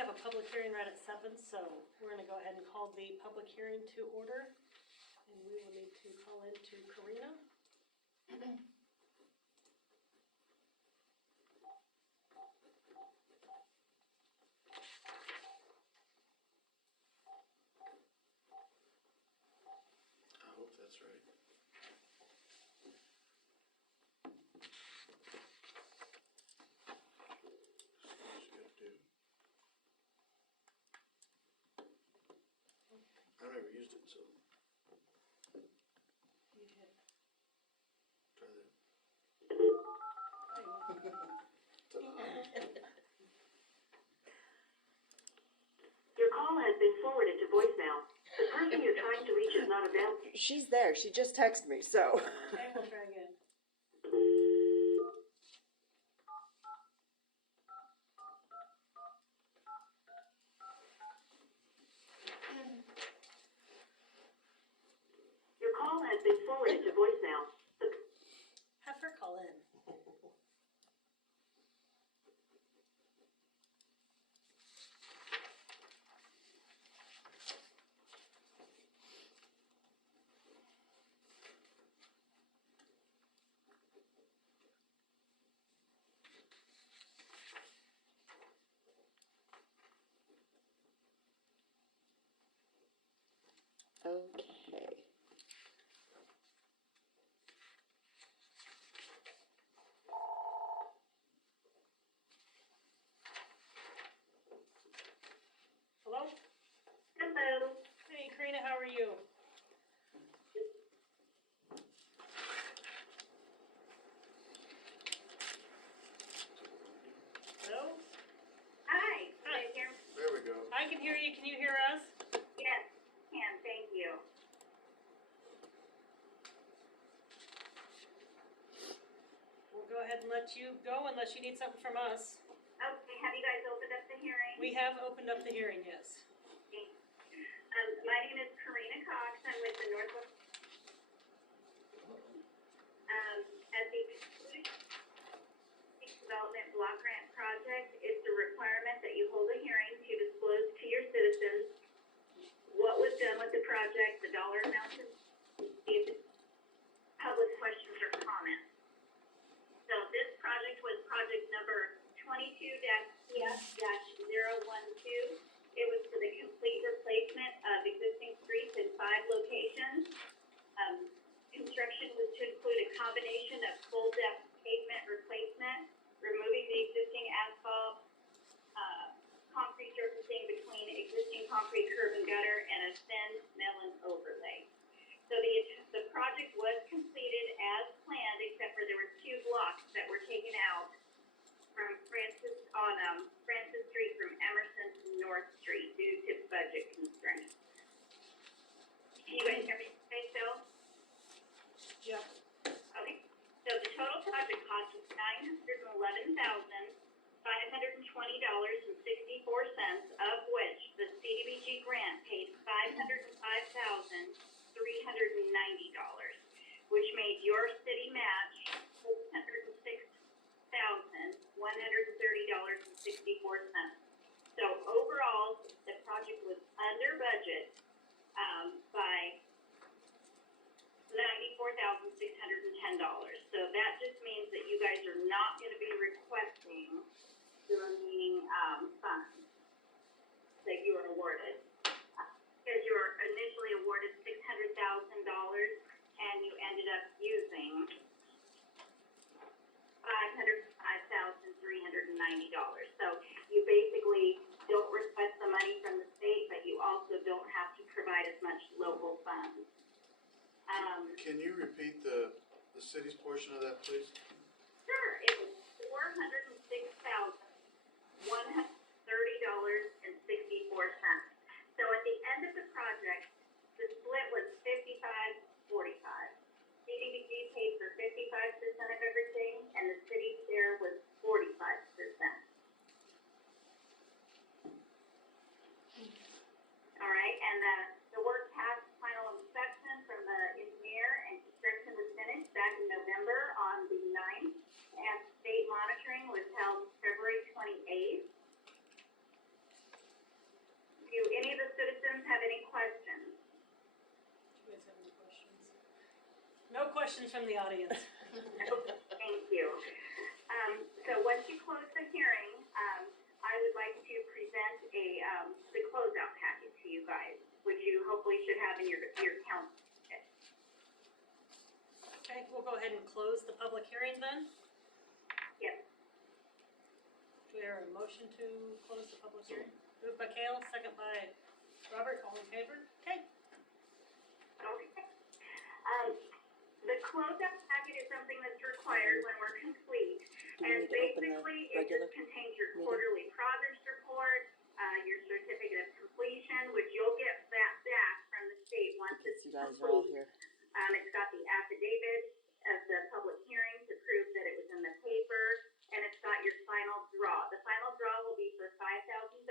have a public hearing right at 7, so we're gonna go ahead and call the public hearing to order. And we will need to call in to Karina. I hope that's right. I've never used it, so You hit. try that. Your call has been forwarded to voicemail. The person you're trying to reach is not available. She's there. She just texted me, so. Okay, we'll try again. Your call has been forwarded to voicemail. Have her call in. Okay. Hello? Hello. Hey, Karina, how are you? Hello? Hi. Can you hear me? There we go. I can hear you. Can you hear us? Yes, can. Thank you. We'll go ahead and let you go unless you need something from us. Okay, have you guys opened up the hearing? We have opened up the hearing, yes. My name is Karina Cox. I'm with the Northwest. At the Development Block Grant Project, it's a requirement that you hold a hearing to disclose to your citizens what was done with the project, the dollar amounts, and see if it's public questions or comments. So this project was project number 22-CF-012. It was for the complete replacement of existing streets in 5 locations. Construction was to include a combination of full depth pavement replacement, removing the existing asphalt, concrete surfacing between existing concrete curb and gutter, and a thin melon overlay. So the project was completed as planned, except for there were 2 blocks that were taken out from Francis Street from Emerson to North Street due to budget constraints. Can you guys hear me okay still? Yep. Okay. So the total project cost was $911,520.64, of which the CDBG grant paid $505,390, which made your city match $106,130.64. So overall, the project was under budget by $94,610. So that just means that you guys are not going to be requesting the remaining funds that you were awarded. Because you were initially awarded $600,000 and you ended up using $505,390. So you basically don't request the money from the state, but you also don't have to provide as much local funds. Can you repeat the city's portion of that, please? Sure, it was $406,130.64. So at the end of the project, the split was 55-45. CDBG paid for 55% of everything, and the city share was 45%. All right, and the work passed final inspection from the engineer, and construction was finished back in November on the 9th questions from the audience? Thank you. So once you close the hearing, I would like to present the closeout packet to you guys, which you hopefully should have in your council kit. Okay, we'll go ahead and close the public hearing then. Yep. Do we hear a motion to close the public hearing? Moved by Kale, second by Robert, all in favor? Okay. Okay. The closeout packet is something that's required when we're complete. Do we And need to open the basically, it regular just contains your meeting? quarterly progress report, your certificate of completion, which you'll get that back from the state once Because it's you guys are all complete. here. It's got the affidavit of the public hearing to prove that it was in the paper, and it's got your final draw. The final draw will be for $5,000,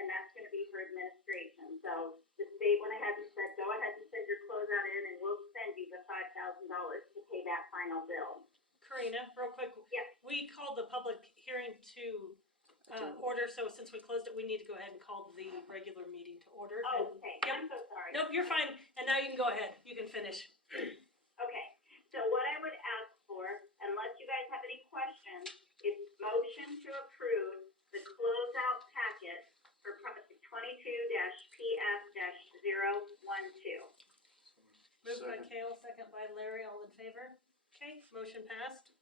and that's gonna be for administration. So the state went ahead and said, go ahead and send your closeout in, and we'll send you the $5,000 to pay that final bill. Karina, real quick. Yes. We called the public hearing to order, so since we closed it, we need to go ahead and call the regular meeting to order. Oh, And- okay, Yep. I'm so sorry. Nope, you're fine, and now you can go ahead, you can finish. Okay, so what I would ask for, unless you guys have any questions, is motion to approve the closeout packet for project 22-PS-012. Moved by Second. Kale, second by Larry, all in favor? Okay, motion passed.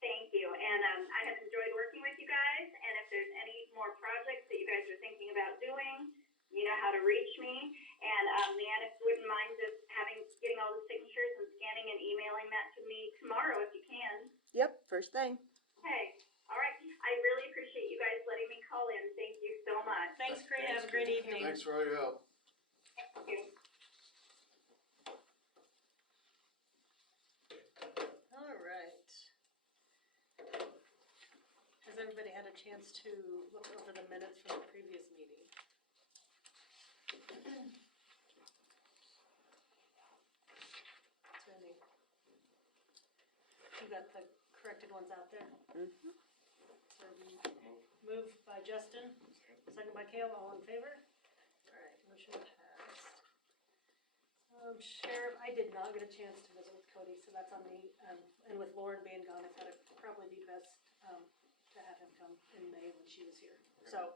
Thank you, and I have enjoyed working with you guys, and if there's any more projects that you guys are thinking about doing, you know how to reach me. And Leanne, if you wouldn't mind just getting all the signatures and scanning and emailing that to me tomorrow if you can. Yep, first thing. Okay, all right, I really appreciate you guys letting me call in, thank you so much. Thanks, Karina, have a great evening. Thanks for all your help. Thank you. All right. Has everybody had a chance to look over the minutes from the previous meeting? So any, you got the corrected ones out there? Mhm. So moved by Justin, second by Kale, all in favor? All right, motion passed. Sheriff, I did not get a chance to visit with Cody, so that's on me. And with Lauren being gone, I thought it'd probably be best, to have him come in May when she was here. So,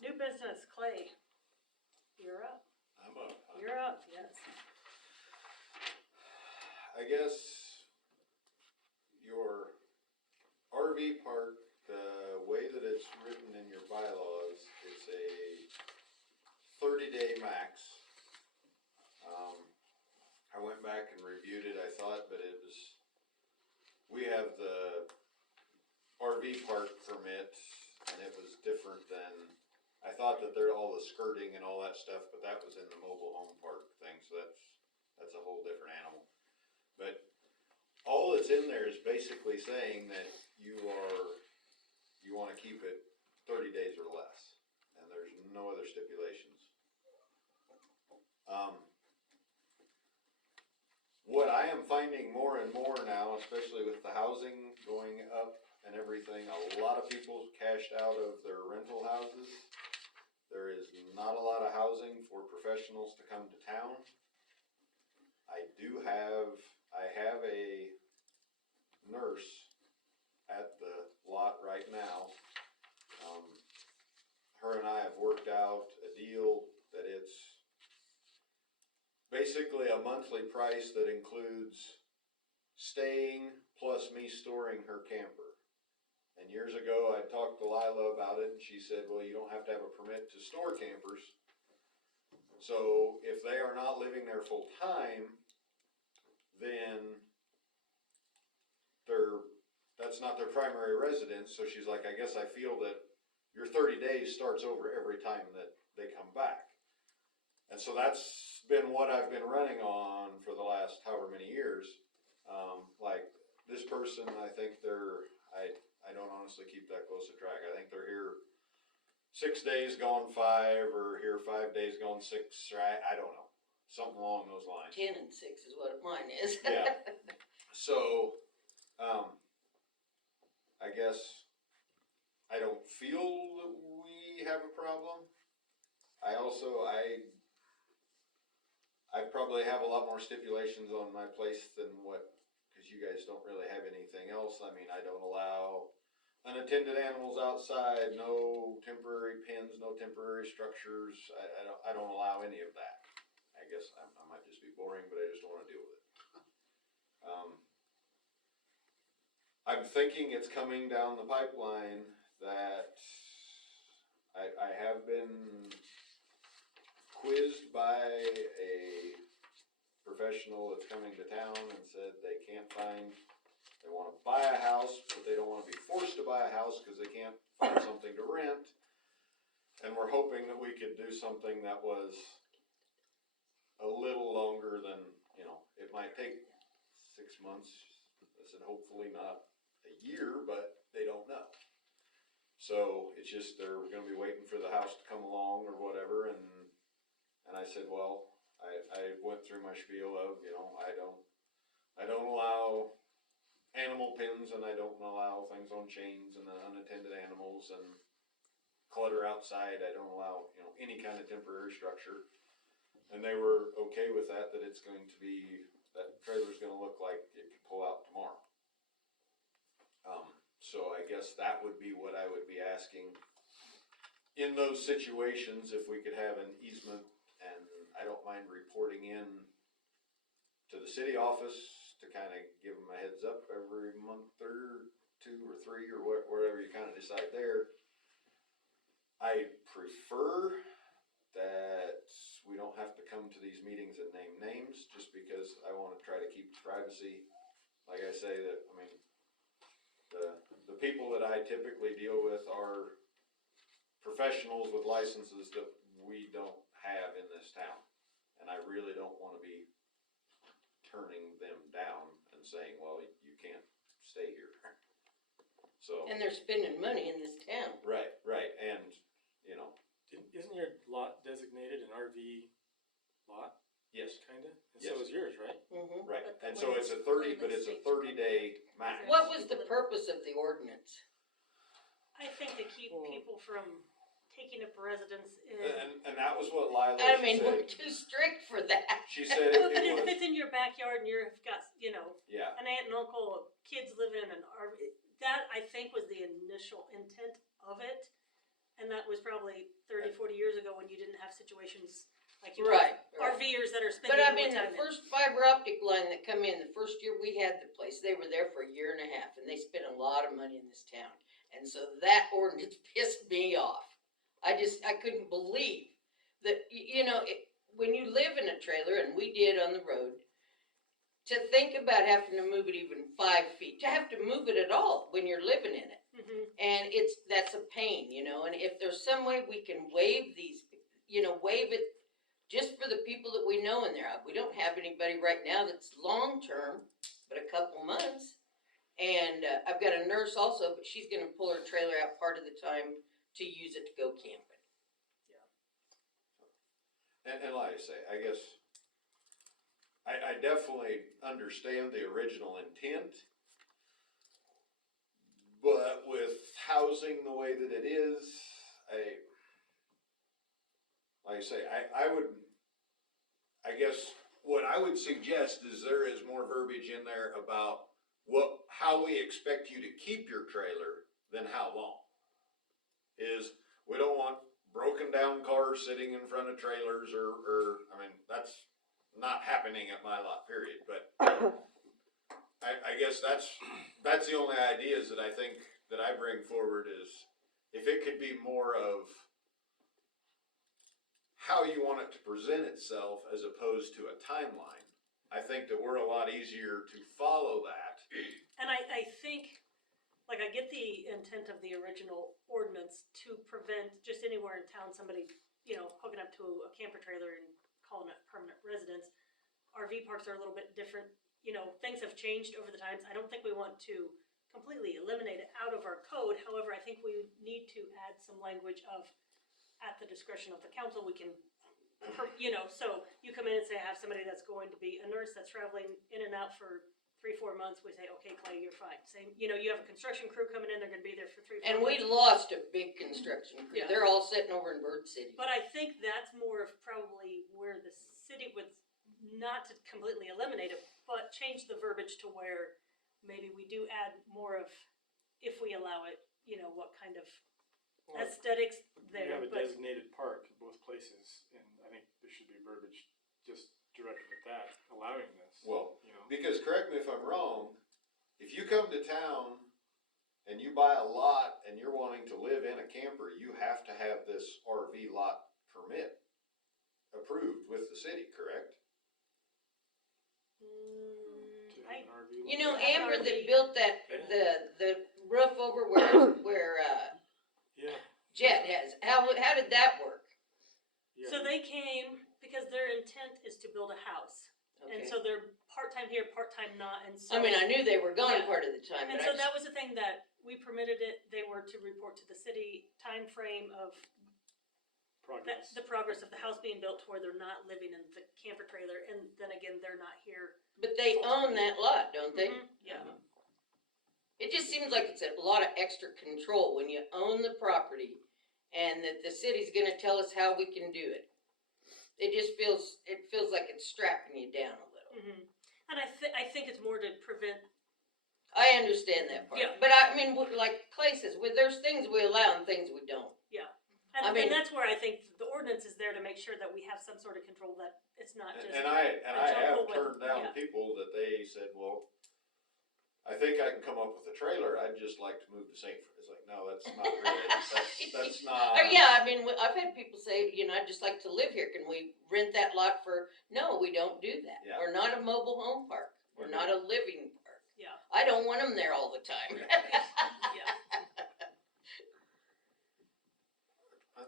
new business, Clay, you're up. I'm up. You're up, yes. I guess your RV park, the way that it's written in your bylaws, it's a 30-day max. I went back and reviewed it, I thought, but it was, we have the RV park permit, and it was different than, I thought that they're all the skirting and all that stuff, but that was in the mobile home park thing, so that's a whole different animal. But all that's in there is basically saying that you wanna keep it 30 days or less, and there's no other stipulations. What I am finding more and more now, especially with the housing going up and everything, a lot of people cashed out of their rental houses. There is not a lot of housing for professionals to come to town. I have a nurse at the lot right now. Her and I have worked out a deal that it's basically a monthly price that includes staying plus me storing her camper. And years ago, I talked to Lila about it, and she said, well, you don't have to have a permit to store campers. So if they are not living there full time, then that's not their primary residence. So she's like, I guess I feel that your 30 days starts over every time that they come back. And so that's been what I've been running on for the last however many years. Like this person, I think I don't honestly keep that close a track. I think they're here 6 days, gone 5, or here 5 days, gone 6, or I don't know. Something along those lines. 10 and 6 is what mine is. Yeah. So, I guess I don't feel that we have a problem. I I probably have a lot more stipulations on my place than what, cause you guys don't really have anything else. I mean, I don't allow unattended animals outside, no temporary pens, no temporary structures. I don't allow any of that. I guess I might just be boring, but I just don't wanna deal with it. I'm thinking it's coming down the pipeline that I have been quizzed by a professional that's coming to town and said they wanna buy a house, but they don't wanna be forced to buy a house because they can't find something to rent. And we're hoping that we could do something that was a little longer than, it might take 6 months. I said, hopefully not a year, but they don't know. So it's just, they're gonna be waiting for the house to come along or whatever, and I said, well, I went through my spiel of, I don't allow animal pens, and I don't allow things on chains and unattended animals and clutter outside. I don't allow, any kind of temporary structure. And they were okay with that it's going to be, that trailer's gonna look like it could pull out tomorrow. So I guess that would be what I would be asking in those situations, if we could have an easement, and I don't mind reporting in to the city office to kind of give them a heads up every month or 2 or 3 or whatever you kind of decide there. I prefer that we don't have to come to these meetings and name names, just because I want to try to keep privacy. Like I say, that, the people that I typically deal with are professionals with licenses that we don't have in this town. And I really don't want to be turning them down and saying, well, you can't stay here. So. And they're spending money in this town. Right, and, Isn't your lot designated an RV lot, yes, kinda? And Yes. so is yours, right? Mm-hmm. right, But and when so it's a it's- 30, when but the it's a state's 30-day max. What was the purpose of the ordinance? I think to keep people from taking up residence in. And that was what Lila I mean, said. we're too strict for that. She said Well, but it if was, it's in your backyard and you've got, yeah, an aunt and uncle, kids living in an RV, that I think was the initial intent of it. And that was probably 30, 40 years ago when you didn't have situations like you Right, have right. RVers that are spending But I more mean, time the in. first fiber optic line that come in, the first year we had the place, they were there for a year and a half, and they spent a lot of money in this town. And so that ordinance pissed me off. I couldn't believe that, when you live in a trailer, and we did on the road, to think about having to move it even 5 feet, to have to move it at all when you're living in it. Mhm. And that's a pain, and if there's some way we can waive these, waive it just for the people that we know in there. We don't have anybody right now that's long-term, but a couple months. And I've got a nurse also, but she's gonna pull her trailer out part of the time to use it to go camping. and like I say, I guess, I definitely understand the original intent, but with housing the way that it is, like I say, I guess what I would suggest is there is more verbiage in there about how we expect you to keep your trailer than how long. We don't want broken down cars sitting in front of trailers that's not happening at my lot, period, but I guess that's the only ideas that I think that I bring forward is if it could be more of how you want it to present itself as opposed to a timeline. I think that we're a lot easier to follow that. And I think, I get the intent of the original ordinance to prevent just anywhere in town somebody, hooking up to a camper trailer and calling it permanent residence. RV parks are a little bit different, things have changed over the times. I don't think we want to completely eliminate it out of our code. However, I think we need to add some language of, at the discretion of the council, we can, so you come in and say, I have somebody that's going to be a nurse that's traveling in and out for 3-4 months. We say, okay, Clay, you're fine. Same, you have a construction crew coming in, they're gonna be there for 3-4 months. And we lost a big construction crew. Yeah. They're all sitting over in Bird City. But I think that's more of probably where the city would not to completely eliminate it, but change the verbiage to where maybe we do add more of, if we allow it, you know, what kind of Well, aesthetics we there, have a but, designated park in both places, and I think there should be verbiage just directed at that, allowing this, Well, you know? because correct me if I'm wrong, if you come to town and you buy a lot and you're wanting to live in a camper, you have to have this RV lot permit approved with the city, correct? To have an RV lot. You know, Yeah. Amber that RV. built that, the roof over where Yeah, Jet has, how did that work? yeah. so they came because their intent is to build a house. And Okay. so they're part-time here, part-time not, and so. I mean, I knew they were gone Yeah. part of the time, And but so I that just, was the thing that we permitted it, they were to report to the city time frame of Progress. the progress of the house being built to where they're not living in the camper trailer, and then again, they're not here. but they own that lot, don't they? Mhm, yeah, It just seems like it's a lot of extra control when you own the property and that the city's gonna tell us how we can do it. It feels like it's strapping you down a little. mhm. And I think it's more to prevent, I understand that part. Yeah. But I mean, like Clay says, there's things we allow and things we don't. I mean- and that's where I think the ordinance is there to make sure that we have some sort of control, that it's not just. And I have jungle with- turned down yeah. people that they said, well, I think I can come up with a trailer, I'd just like to move to St. It's like, no, that's not really, that's not. Yeah, I mean, I've had people say, you know, I'd just like to live here. Can we rent that lot for, no, we don't do that. Yeah. We're not a mobile home park. We're not a living park. Yeah, I don't want them there all the time. yeah,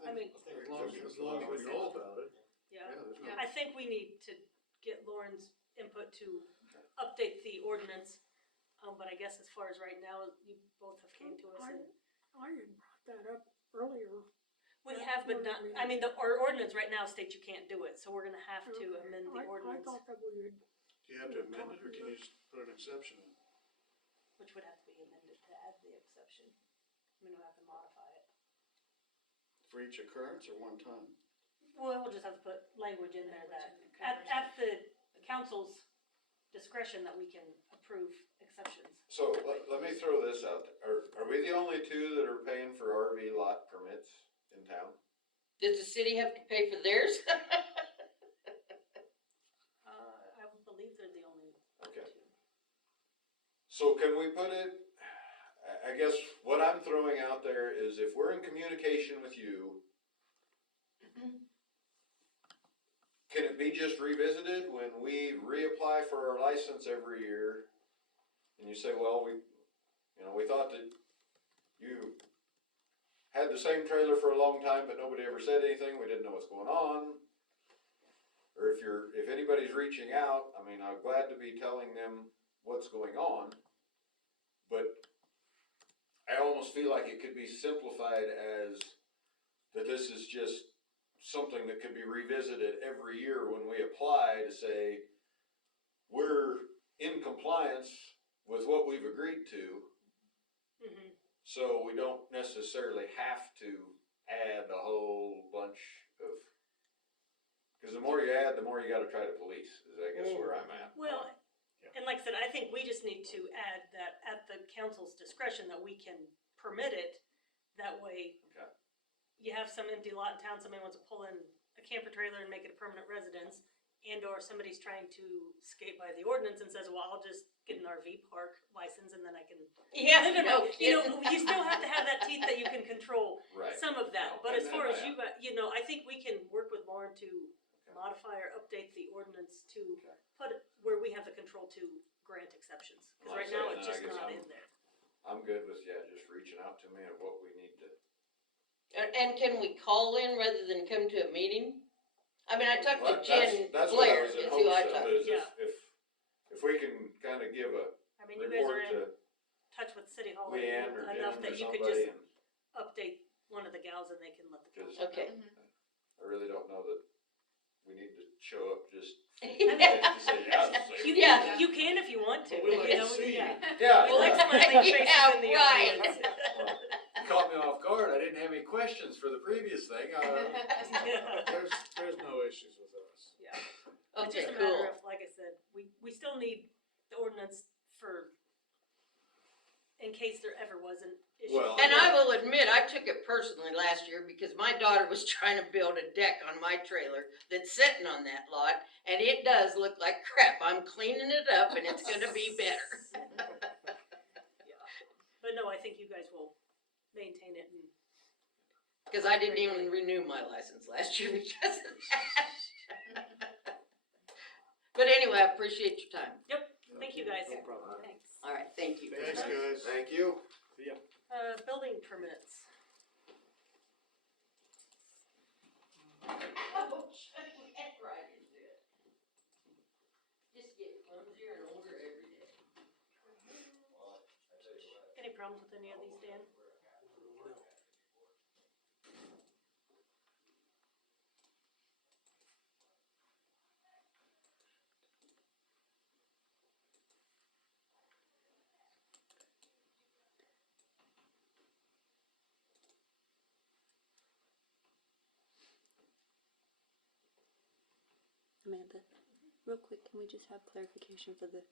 I mean- think as long as we know about it, yeah. yeah, there's no. I think we need to get Lauren's input to update the ordinance, but I guess as far as right now, you both have came to us and. I had brought that up earlier. We have, but not, I mean, our ordinance right now states you can't do it, so we're gonna have to amend the I ordinance, thought that we would, Do you have to amend it, or can you just put an exception in? which would have to be amended to add the exception. We don't have to modify it. For each occurrence or one time? Well, we'll just have to put language in there that, at the council's discretion, that we can approve exceptions. So let me throw this out there. Are we the only two that are paying for RV lot permits in town? Does the city have to pay for theirs? I would believe they're the only Okay. two. So can we put it, I guess what I'm throwing out there is if we're in communication with you, can it be just revisited when we reapply for our license every year? And you say, well, we thought that you had the same trailer for a long time, but nobody ever said anything, we didn't know what's going on. Or if anybody's reaching out, I mean, I'm glad to be telling them what's going on, but I almost feel like it could be simplified as that this is just something that could be revisited every year when we apply to say, we're in compliance with what we've agreed to, Mhm. so we don't necessarily have to add a whole bunch of, because the more you add, the more you gotta try to police, is I guess where I'm at. Well, and like I said, I think we just need to add that at the council's discretion that we can permit it. That way, Okay. you have some empty lot in town, somebody wants to pull in a camper trailer and make it a permanent residence, and or somebody's trying to skate by the ordinance and says, well, I'll just get an RV park license and then I can Yeah, live in no my, you know, kidding. you still have to have that teeth that you can control Right. some of that, No, but and as far then as I- you got, you know, I think we can work with Lauren to modify or update the ordinance to Okay. put it where we have the control to grant exceptions, cause Like I right now said, it's then I just guess not I'm- in there. I'm good with, just reaching out to me and what we need to. And can we call in rather than come to a meeting? I mean, I talked Well, to Jen that's what I Blair, was in is who I hopes of, talked. is Yeah. if we can kinda give a I mean, you guys are report in to touch with City Hall Leanne or enough Jen or that you could somebody, just and, update one of the gals and they can let the Just- council know. Okay. I really don't know that we need to show up just to Yeah. say, say You, we Yeah. did you can if you want to, But we'd like you to know, see yeah. you. that. We'll Yeah, explain faces Yeah, in the right. audience. caught me off guard, I didn't have any questions for the previous thing, Yeah. There's no issues with us. Yeah. It's Okay, just a matter cool. of in case there ever was an issue. Well, And I will admit, I took it personally last year because my daughter was trying to build a deck on my trailer that's sitting on that lot, and it does look like crap. I'm cleaning it up and it's gonna be better. But no, I think you guys will maintain it and, Cause I didn't even renew my license last year because of that. But anyway, I appreciate your time. thank you guys. No problem. Thanks. All right, thank you. Thanks, guys. Thank you. See ya. Building permits. Oh, shit, we went right into it. Just get clumsier and older every day. Any problems with any of these, Dan? Amanda, real quick, can we just have clarification for the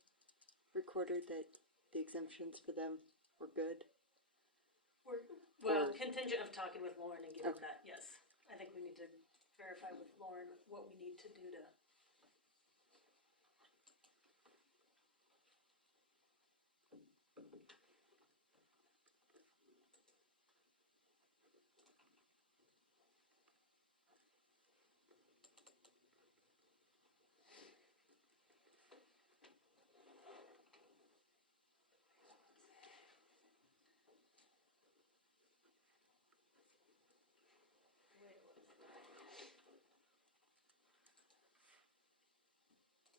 recorder that the exemptions for them were good? Well, Or- contingent of talking with Lauren and getting Okay. that, yes. I think we need to verify with Lauren what we need to do to.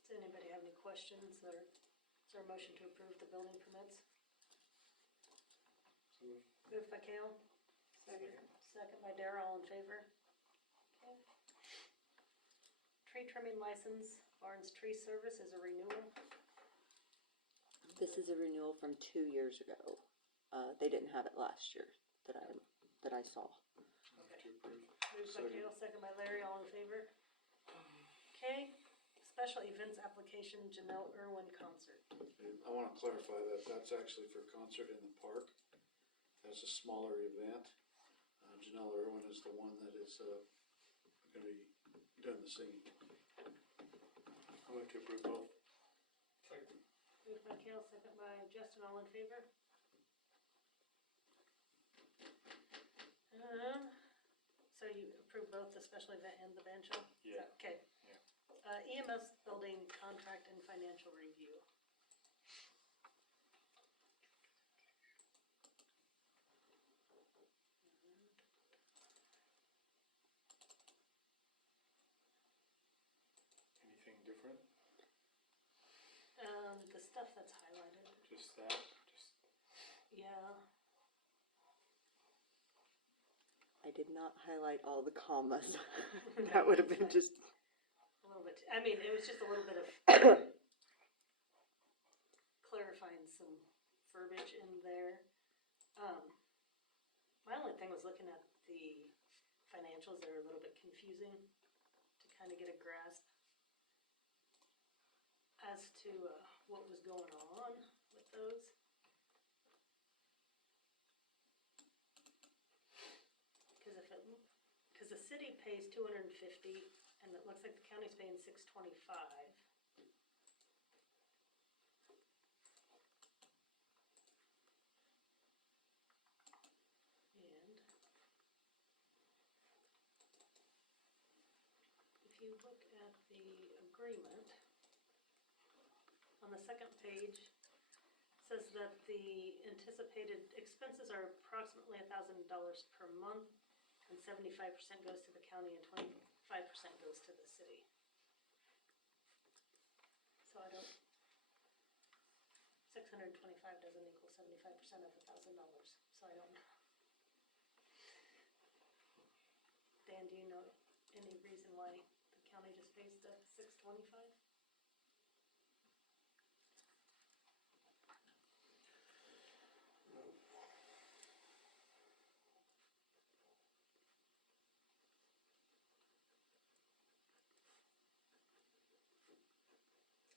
Does anybody have any questions, or is there a motion to approve the building permits? So moved. Moved by Kale. Second by Dara, all in favor? Okay. Tree trimming license, Barnes Tree Service is a renewal. This is a renewal from 2 years ago. They didn't have it last year that I saw. Move to approve. Moved by Kale, second by Larry, all in favor? Okay, special events application, Janelle Irwin concert. And I wanna clarify that that's actually for concert in the park. That's a smaller event. Janelle Irwin is the one that is, gonna be doing the singing. I'll move to approve both. Moved by Kale, second by Justin, all in favor? So you approve both the special event and the band shell? Is Yeah. that- Okay. EMS building contract and financial review. Anything different? The stuff that's highlighted, Just that? Just, yeah. I did not highlight all the commas. That would have been just, A little bit, I mean, it was just a little bit of clarifying some verbiage in there. My only thing was looking at the financials, they were a little bit confusing to kind of get a grasp as to what was going on with those. Cause the city pays $250 and it looks like the county's paying $625. And if you look at the agreement, on the second page, says that the anticipated expenses are approximately $1,000 per month, and 75% goes to the county and 25% goes to the city. So I don't, 625 doesn't equal 75% of $1,000, so I don't. Dan, do you know any reason why the county just pays the 625?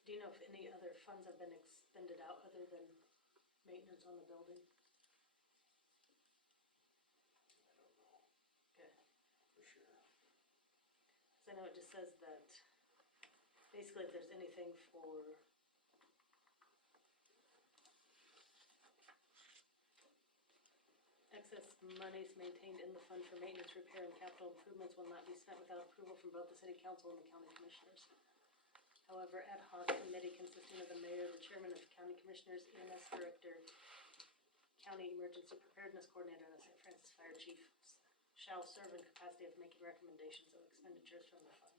Do you know if any other funds have been expended out other than maintenance on the building? Okay. For sure. Cause I know it just says that, basically if there's anything for excess monies maintained in the fund for maintenance, repair, and capital improvements will not be spent without approval from both the city council and the county commissioners. However, ad hoc committee consisting of the mayor, the chairman of the county commissioners, EMS director, county emergency preparedness coordinator, and the St. Francis fire chief shall serve in capacity of making recommendations of expenditures from the fund.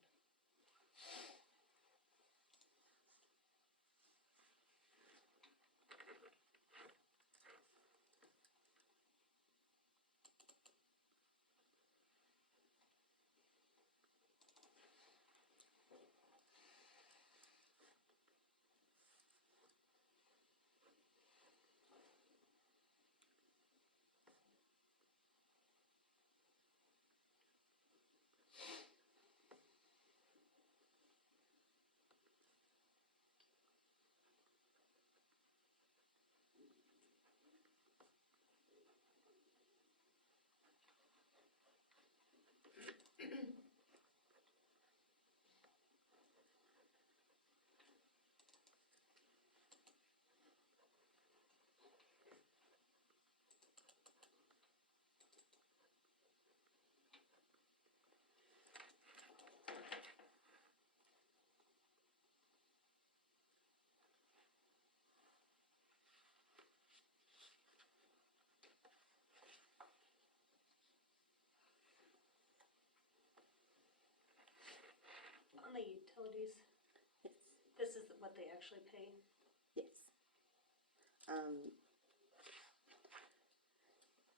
On the utilities, Yes. this is what they actually pay. Yes.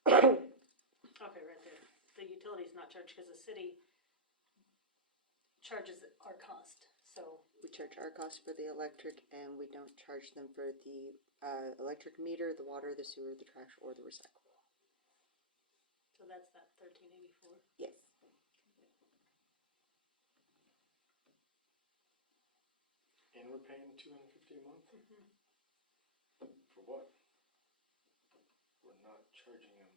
Okay, right there. The utilities not charged because the city charges our cost, so, We charge our cost for the electric, and we don't charge them for the electric meter, the water, the sewer, the trash, or the recycle. so that's that 1384. Yes. And we're paying $250 a month? Mhm. For what? We're not charging them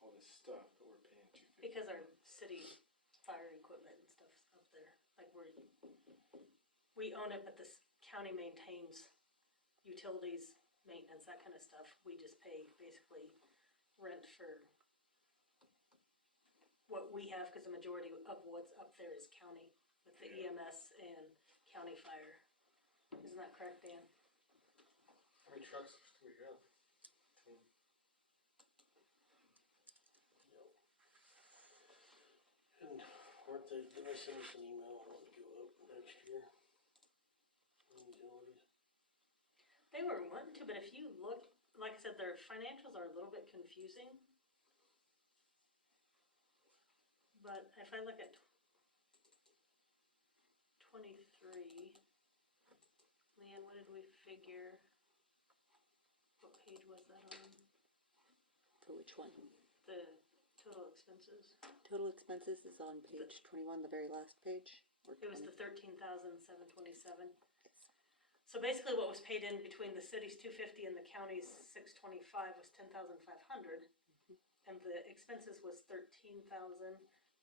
all this stuff, but we're paying $250. Because our city fire equipment and stuff's up there, like we own it, but this county maintains utilities, maintenance, that kind of stuff. We just pay basically rent for what we have, because the majority of what's up there is county, with the EMS and county fire. Isn't that correct, Dan? How many trucks do we have? Yep. And weren't they, didn't they send us an email on what to go up next year? On utilities? They were wanting to, but if you look, like I said, their financials are a little bit confusing. But if I look at 23, Leanne, what did we figure? What page was that on? For which one? The total expenses. Total expenses is on page 21, the very last page. Or It was 20. the 13,727. Yes. So basically what was paid in between the city's 250 and the county's 625 was 10,500. And the expenses was 13,000.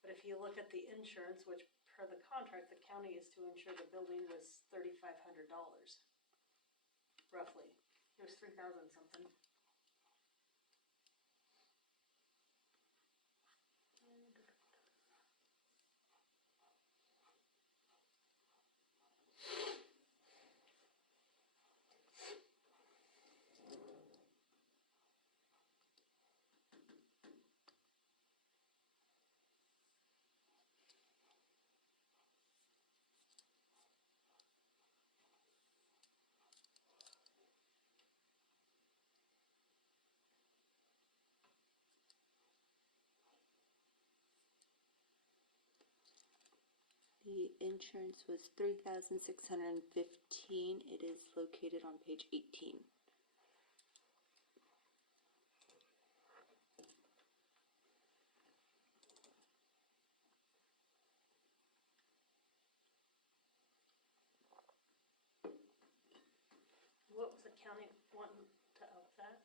But if you look at the insurance, which per the contract, the county is to insure the building, was $3,500. Roughly. It was 3,000 something. The insurance was $3,615. It is located on page 18. What was the county wanting to up that?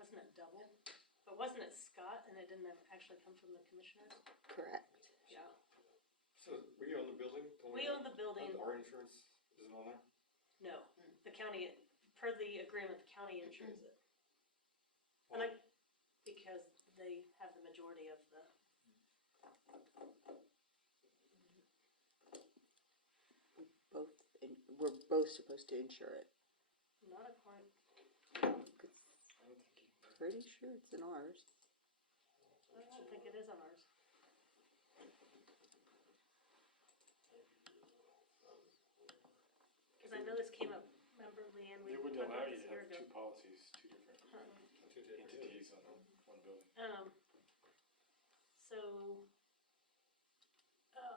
wasn't it double? But wasn't it Scott and it didn't actually come from the commissioners? Correct. Yeah. So we own the building? We own the building, Our insurance isn't on there? no, the county, per the agreement, the county insures it. And because they have the majority of the, We're both supposed to insure it. not according, I don't think you can. Pretty sure it's in ours. I don't think it is on ours. Cause I know this came up, remember Leanne, we They talked wouldn't about allow you this to a year have ago. two policies, two different entities on one building. So,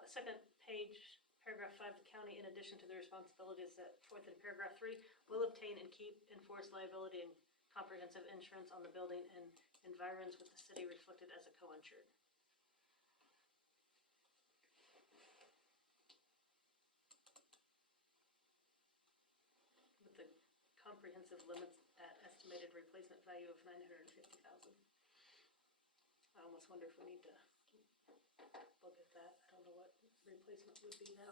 second page, paragraph 5, the county, in addition to the responsibilities set forth in paragraph 3, will obtain and keep enforced liability and comprehensive insurance on the building and environs with the city reflected as a co-insured. With the comprehensive limits at estimated replacement value of $950,000. I almost wonder if we need to look at that. I don't know what replacement would be now.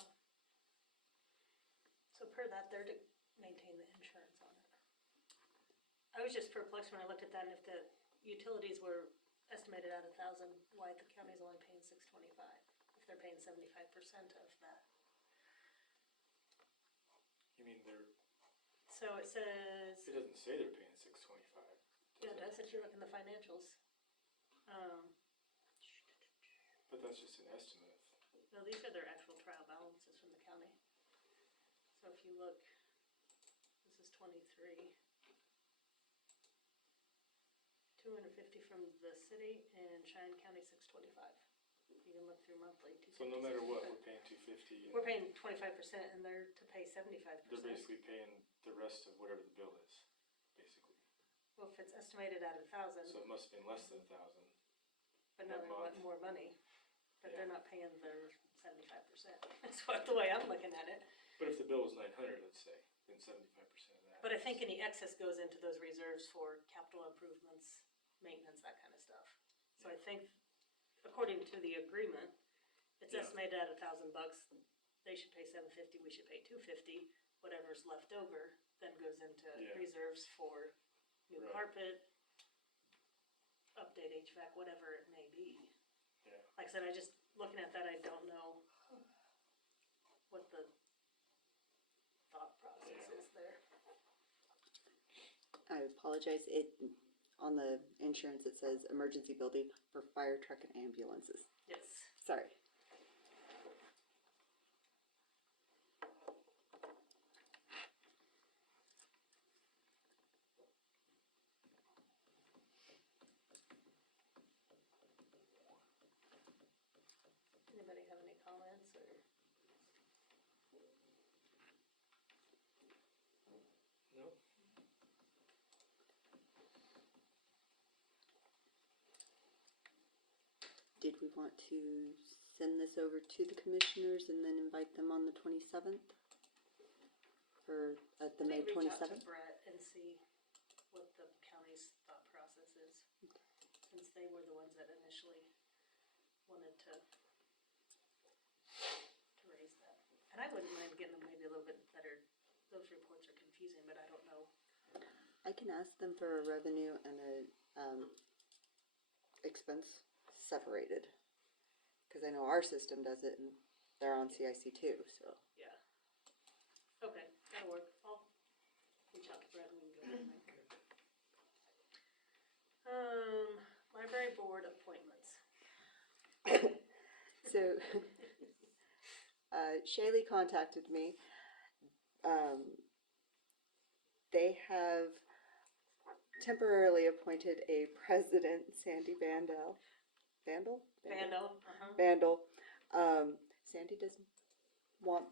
So per that, they're to maintain the insurance on it. I was just perplexed when I looked at that, and if the utilities were estimated at 1,000, why the county's only paying $625, if they're paying 75% of that. You mean So it says, it doesn't say they're paying $625. yeah, it does if you look in the financials. But that's just an estimate. No, these are their actual trial balances from the county. So if you look, this is 23. 250 from the city and Cheyenne County 625. You can look through monthly. So no matter what, we're paying $250. We're paying 25% and they're to pay 75%. They're basically paying the rest of whatever the bill is, basically. Well, if it's estimated at 1,000, So it must have been less than 1,000. but now that they want month. more money, but Yeah. they're not paying their 75%. That's what, the way I'm looking at it. But if the bill was 900, let's say, then 75% of that. But I think any excess goes into those reserves for capital improvements, maintenance, that kind of stuff. So I think, according to the agreement, it's Yeah. estimated at $1,000. They should pay $750, we should pay $250. Whatever's left over then goes into Yeah. reserves for new Right. carpet, update HVAC, whatever it may be. Yeah. Like I said, I just, looking at that, I don't know what the thought process Yeah. is there. I apologize. On the insurance, it says emergency building for fire truck and ambulances. Yes. Sorry. Anybody have any comments or? No? Did we want to send this over to the commissioners and then invite them on the 27th? For, at the May Reach out 27th? to Brett and see what the county's thought process is, since they were the ones that initially wanted to raise that. And I wouldn't mind getting them maybe a little bit better, those reports are confusing, but I don't know. I can ask them for a revenue and a expense separated. Because I know our system does it and they're on CIC too, so. Yeah. Okay, that'll work. I'll reach out to Brett and we can go from there. Library board appointments. So, Shaylee contacted me. They have temporarily appointed a president, Sandy Vandal. Vandal? Vandal. Sandy doesn't want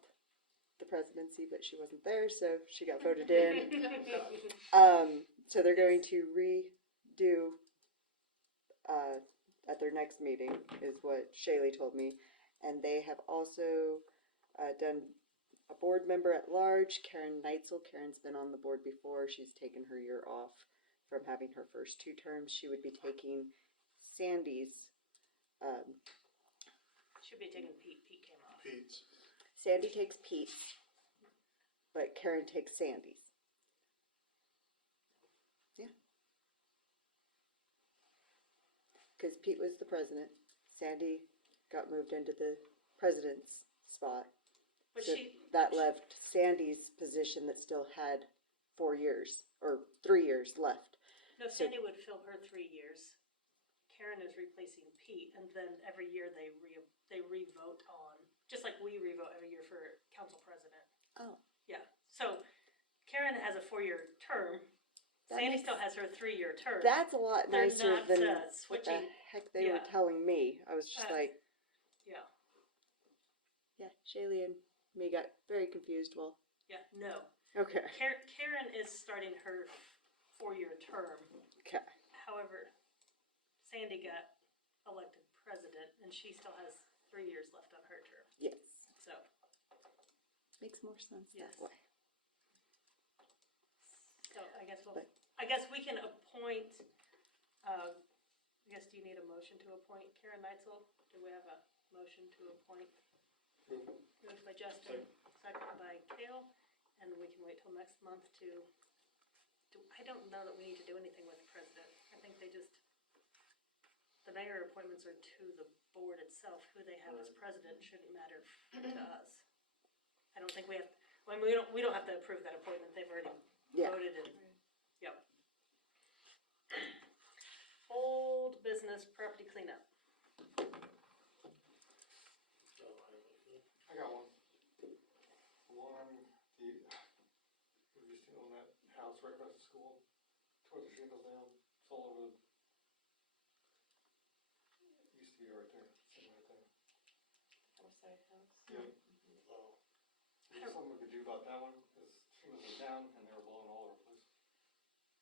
the presidency, but she wasn't there, so she got voted in. So they're going to redo at their next meeting, is what Shaylee told me. And they have also done a board member at large, Karen Neitzel. Karen's been on the board before. She's taken her year off from having her first 2 terms. She would be taking Sandy's, Should be taking Pete, Pete came off. Pete's. Sandy takes Pete's, but Karen takes Sandy's. Yeah. Because Pete was the president. Sandy got moved into the president's spot. But So she, that left Sandy's position that still had 4 years or 3 years left. no, so- Sandy would fill her 3 years. Karen is replacing Pete, and then every year they re-vote on, just like we re-vote every year for council president. Oh. Yeah, so Karen has a 4-year term. That Sandy makes- still has her 3-year term. That's a lot They're nicer not, than what the switching. heck they were yeah. telling me. I was just Uh, like, Yeah, yeah, Shaylee and me got very confused. Well, yeah, no. okay. Karen is starting her 4-year term. Okay. However, Sandy got elected president, and she still has 3 years left on her term. Yes. So, Makes more sense Yes. that way. so I guess But- I guess we can appoint. I guess do you need a motion to appoint Karen Neitzel? Do we have a motion to appoint? Moved by Justin, second by Kale, and we can wait till next month to. I don't know that we need to do anything with the president. I think they just. The mayor appointments are to the board itself. Who they have as president shouldn't matter to us. I don't think we have. I mean, we don't have to approve that appointment. They've already Yeah. voted and. Yep. Old business property cleanup. I got one. The one, we used to own that house right across the school, tore the shingles down, it's all over the. It used to be right there, sitting right there. Forsyth House. Yeah. Oh, Is there something we could do about that one, cause shingles were down and they were blowing all over the place.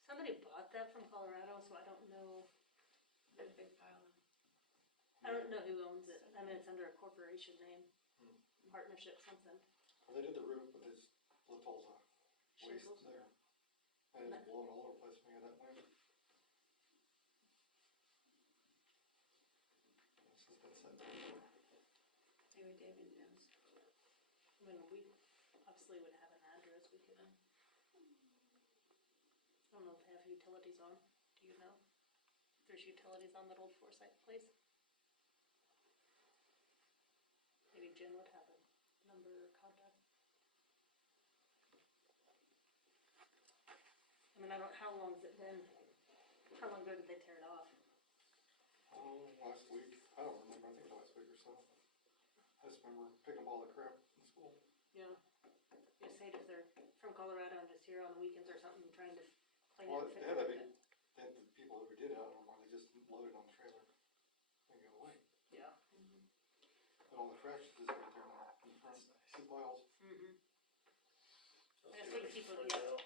Somebody bought that from Colorado, so I don't know. There's a big pile. I don't know who owns it. I mean, it's under a corporation name, partnership, something. Well, they did the roof, but they just left all the waste Shingles? there. And it's blowing all over the place when you get that wind. It's just been sitting there. Maybe David knows. I mean, we obviously would have an address. We could. I don't know if they have utilities on. Do you know? If there's utilities on that old Forsyth place? Maybe Jen would have a number or contact. I mean, I don't, how long has it been? How long ago did they tear it off? Oh, last week, I don't remember, I think last week or so. I just remember picking up all the crap in school. Yeah. You say if they're from Colorado and just here on the weekends or something, trying to clean Well, it and fix they had that it. big, they had the people who did it, I don't know why they just loaded on the trailer and go away. Yeah. And all the trash is just right there in front, two piles. Mm-hmm. I'll I see think what I can people- find yeah. out.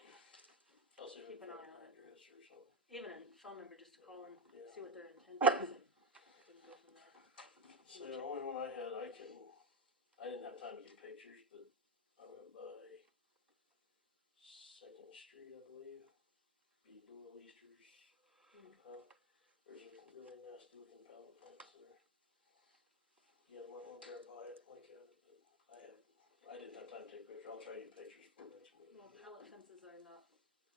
I'll see what Keep an I eye can on it. address or something. Even a phone number just to call and Yeah. see what their intention is. We can go from there. So the only one I had, I didn't have time to get pictures, but I went by Second Street, I believe, be Doyle Easter's house. There's a really nasty looking pallet fence there. Yeah, I might wanna drive by it, look at it, but I didn't have time to take pictures. I'll try to get pictures for next week. Well, pallet fences are not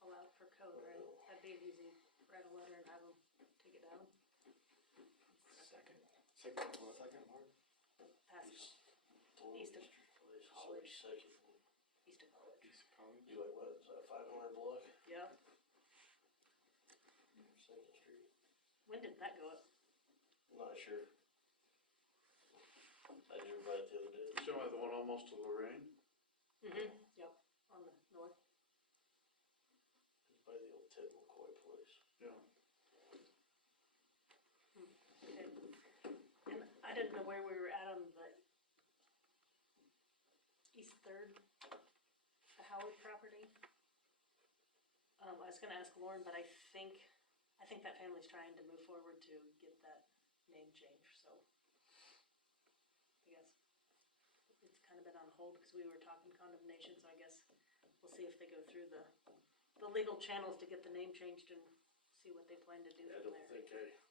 allowed for code, right? That'd be easy, write a letter and have them take it down. Second part. Past Doyle East of- Easter's place, College. Second, east of college. Piece of college. you like what, is that 500 block? Yeah. Second Street? When did that go up? Not sure. I drove by it the other day. You talking about the one almost to Lorraine? Mm-hmm. Yep, on the north. It's by the old Ted McCoy place. Yeah. Okay. And I didn't know where we were at on the East Third, the Howard property. I was gonna ask Lauren, but I think that family's trying to move forward to get that name changed, so. I guess it's kind of been on hold because we were talking condemnation, so I guess we'll see if they go through the legal channels to get the name changed and see what they plan to do I from don't there. think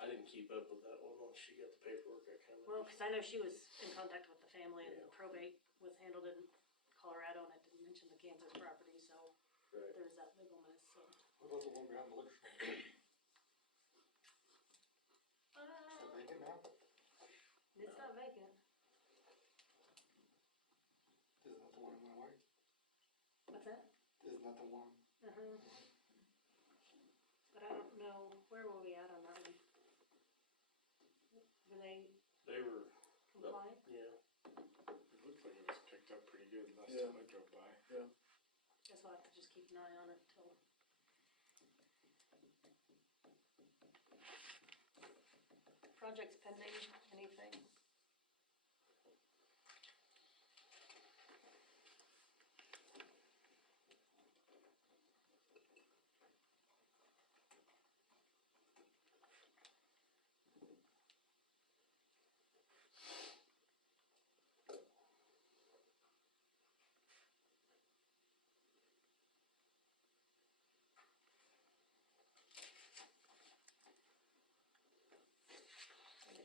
I didn't keep up with that one, once she got the paperwork, I kinda. Well, cause I know she was in contact with the family and Yeah. probate was handled in Colorado and it didn't mention the Kansas property, so Right. there's that legal mess, so. What about the one behind the liquor store? Is that vacant now? It's not vacant. Isn't that the one that went away? What's that? Isn't that the one? Uh-huh. But I don't know, where were we at on that one? Were they They were, compliant? yeah, It looked like it was picked up pretty good last Yeah. time I drove by. Guess we'll have to just keep an eye on it till. Projects pending, anything?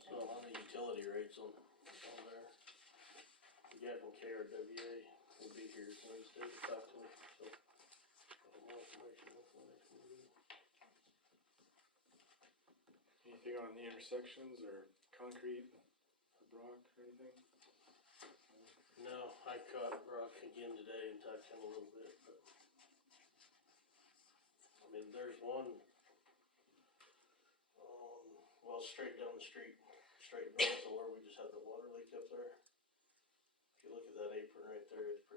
so on the utility rates on there, the guy from KRWA will be here Wednesday to talk to me, so. More information hopefully next meeting. Anything on the intersections or concrete or Brock or anything? No, I caught Brock again today and talked to him a little bit, but. I mean, there's one, well, straight down the street, straight north of where we just had the water leak up there. If you look at that apron right there, it's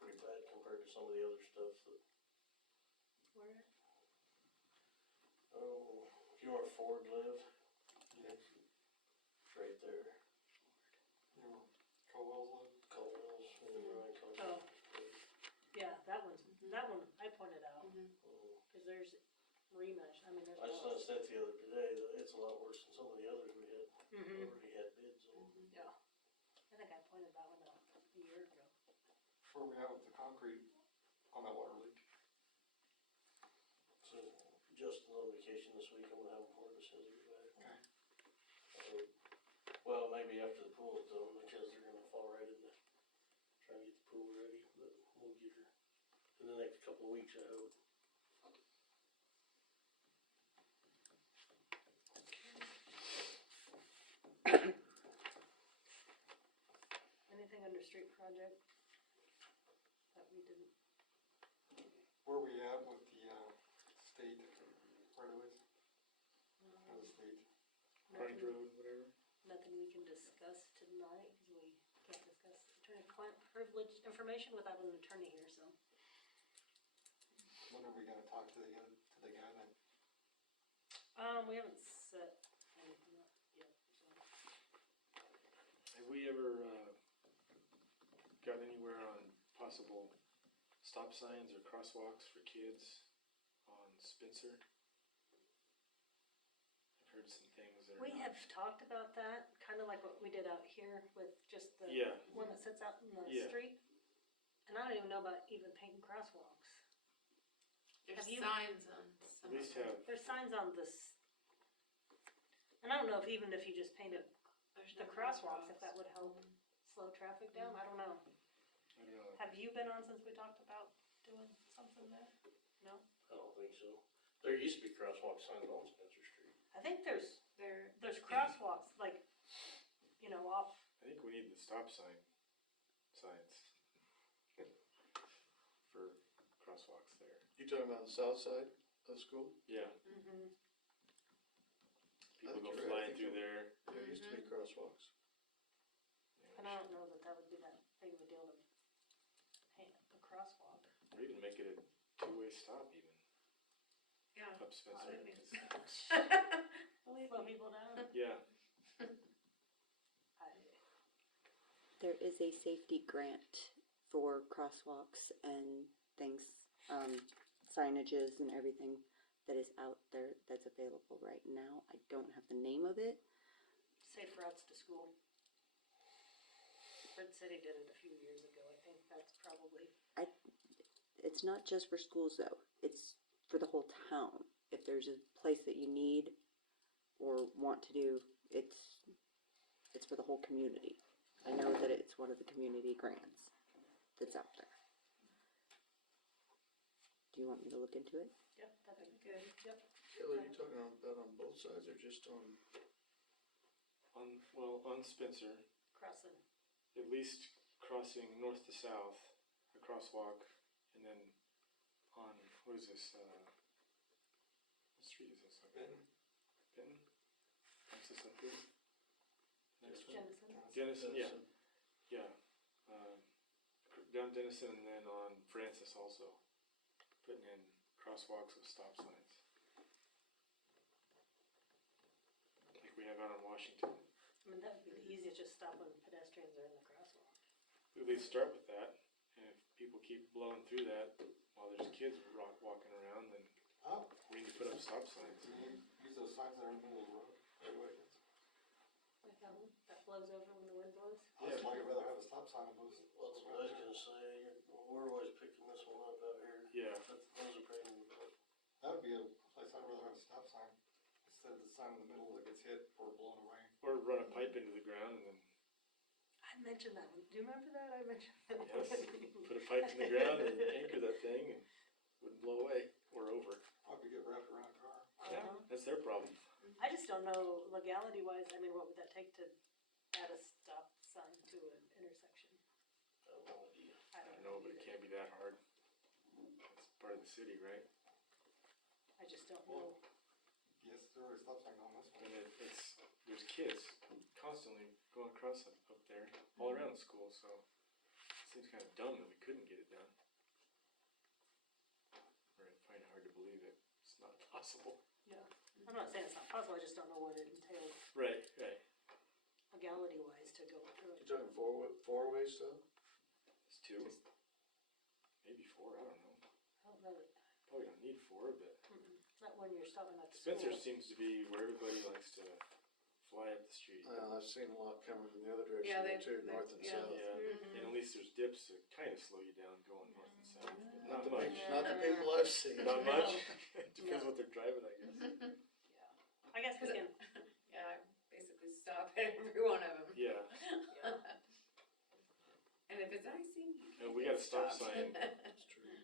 pretty bad compared to some of the other stuff that, Where? oh, if you know where Ford live, Yeah. it's right there, You know, Caldwell's live? Caldwell's, and then Ryan Oh, Caldwell. yeah, that one I pointed out, cause there's remesh, I mean, there's. I just noticed that the other day, that it's a lot worse than some of the others we had, Mm-hmm, already had bids on. yeah. I think I pointed that one out a year ago. Where we at with the concrete on that water leak? So Justin's on vacation this week, I'm gonna have him for us as soon as he's back. Okay. Well, maybe after the pool is done, because they're gonna fall right into trying to get the pool ready, but we'll get her in the next couple of weeks, I hope. Anything under street project that we didn't, Where we at with the, state right of ways? Or the state? Frontage nothing, road, whatever? nothing we can discuss tonight, cause we can't discuss attorney-client privileged information without an attorney here, so. When are we gonna talk to the guy then? We haven't set anything up yet, so. Have we ever, got anywhere on possible stop signs or crosswalks for kids on Spencer? I've heard some things that are We not- have talked about that, kinda like what we did out here with just the Yeah. one that sits out in the Yeah. street. And I don't even know about even painting crosswalks. There's Have you- signs on At some least of them. have, There's signs on this, and I don't know if even if you just painted There's the no crosswalks, if that would help slow traffic down, I don't know. I don't know, Have you been on since we talked about doing something there? No? I don't think so. There used to be crosswalk signs on Spencer Street. I think there's There, crosswalks, like, you know, off, I think we need the stop signs for crosswalks there. You talking about the south side of the school? Yeah, mhm. people think go you're right. I flying think through you're- there. There used to be crosswalks. And I don't know that that would be that big of a deal to paint a crosswalk. Or even make it a two-way stop even, yeah. up Spencer. Believe me. 'cause- Slow people down. Yeah, There is a safety grant for crosswalks and things, signages and everything that is out there that's available right now. I don't have the name of it. Safe routes to school. Fred City did it a few years ago, I think that's probably, It's not just for schools though, it's for the whole town. if there's a place that you need or want to do, it's for the whole community. I know that it's one of the community grants that's out there. Do you want me to look into it? Yep, that'd be good, yep. Taylor, you talking about on both sides or just on? On Spencer, Crossing. at least crossing north to south, a crosswalk, and then on, what is this, what street is this? Benton? Benton? What's this up here? Next one? Jennison. Dennison, yeah, yeah. Down Dennison and then on Francis also, putting in crosswalks with stop signs. Like we have out on Washington. I mean, that would be the easiest, just stop when pedestrians are in the crosswalk. We would start with that, and if people keep blowing through that while there's kids walking around, then Oh. we need to put up stop signs. Use those signs that are in the middle of the road. Like that one, that blows over when the wind blows. I'd rather have a stop sign on those. Well, that's what I was gonna say, we're always picking this one up out here. Yeah. Those are pain. That would be a place I'd rather have a stop sign instead of the sign in the middle that gets hit or blown away. Or run a pipe into the ground and then, I mentioned that one, do you remember that? I mentioned that. yes, put a pipe in the ground and anchor that thing and it wouldn't blow away or over. Probably get wrapped around a car. Yeah, that's their problem. I just don't know legality wise, I mean, what would that take to add a stop sign to an intersection? I have no idea. I I don't know, but it either. can't be that hard. It's part of the city, right? I just don't know. Yes, there is stop sign on this one. And there's kids constantly going across up there, all around the school, so it seems kind of dumb that we couldn't get it done. Or I find it hard to believe that it's not possible. Yeah, I'm not saying it's not possible, I just don't know what it entails Right. legality wise to go through You it. talking four-way stuff? It's two, maybe four, I don't know. I don't know, Probably don't need four, but not when you're stopping at the school. Spencer seems to be where everybody likes to fly up the street. I've seen a lot coming from the other direction Yeah, too, they've- north and yeah. south. Yeah, and at least there's dips that kind of slow you down going north and south, but Not not the much. not the people I've seen. Not much. Depends what they're driving, I guess. I guess we can, Yeah, basically stop at every one of them. Yeah, And if it's icy, you and can't we get got a stop stopped. sign That's true.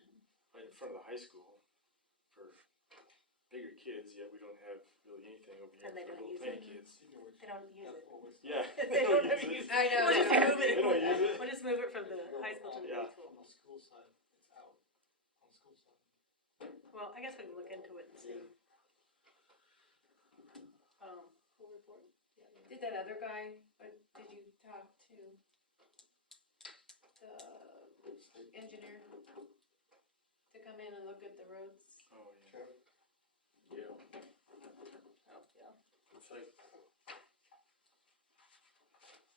right in front of the high school for bigger kids, yet we don't have really anything over here And they for don't little use tiny it. kids. they don't use it. Yeah. They don't ever use it. I know. We'll just I know. move it. They don't use it. We'll just move it from the high school to the Yeah. middle school. On the school side, it's out. On the school side. Well, I guess we can look into it and see. Full report? Yeah. Did that other guy, did you talk to the engineer to come in and look at the roads? Oh, yeah. Yeah, Oh, yeah. in fact,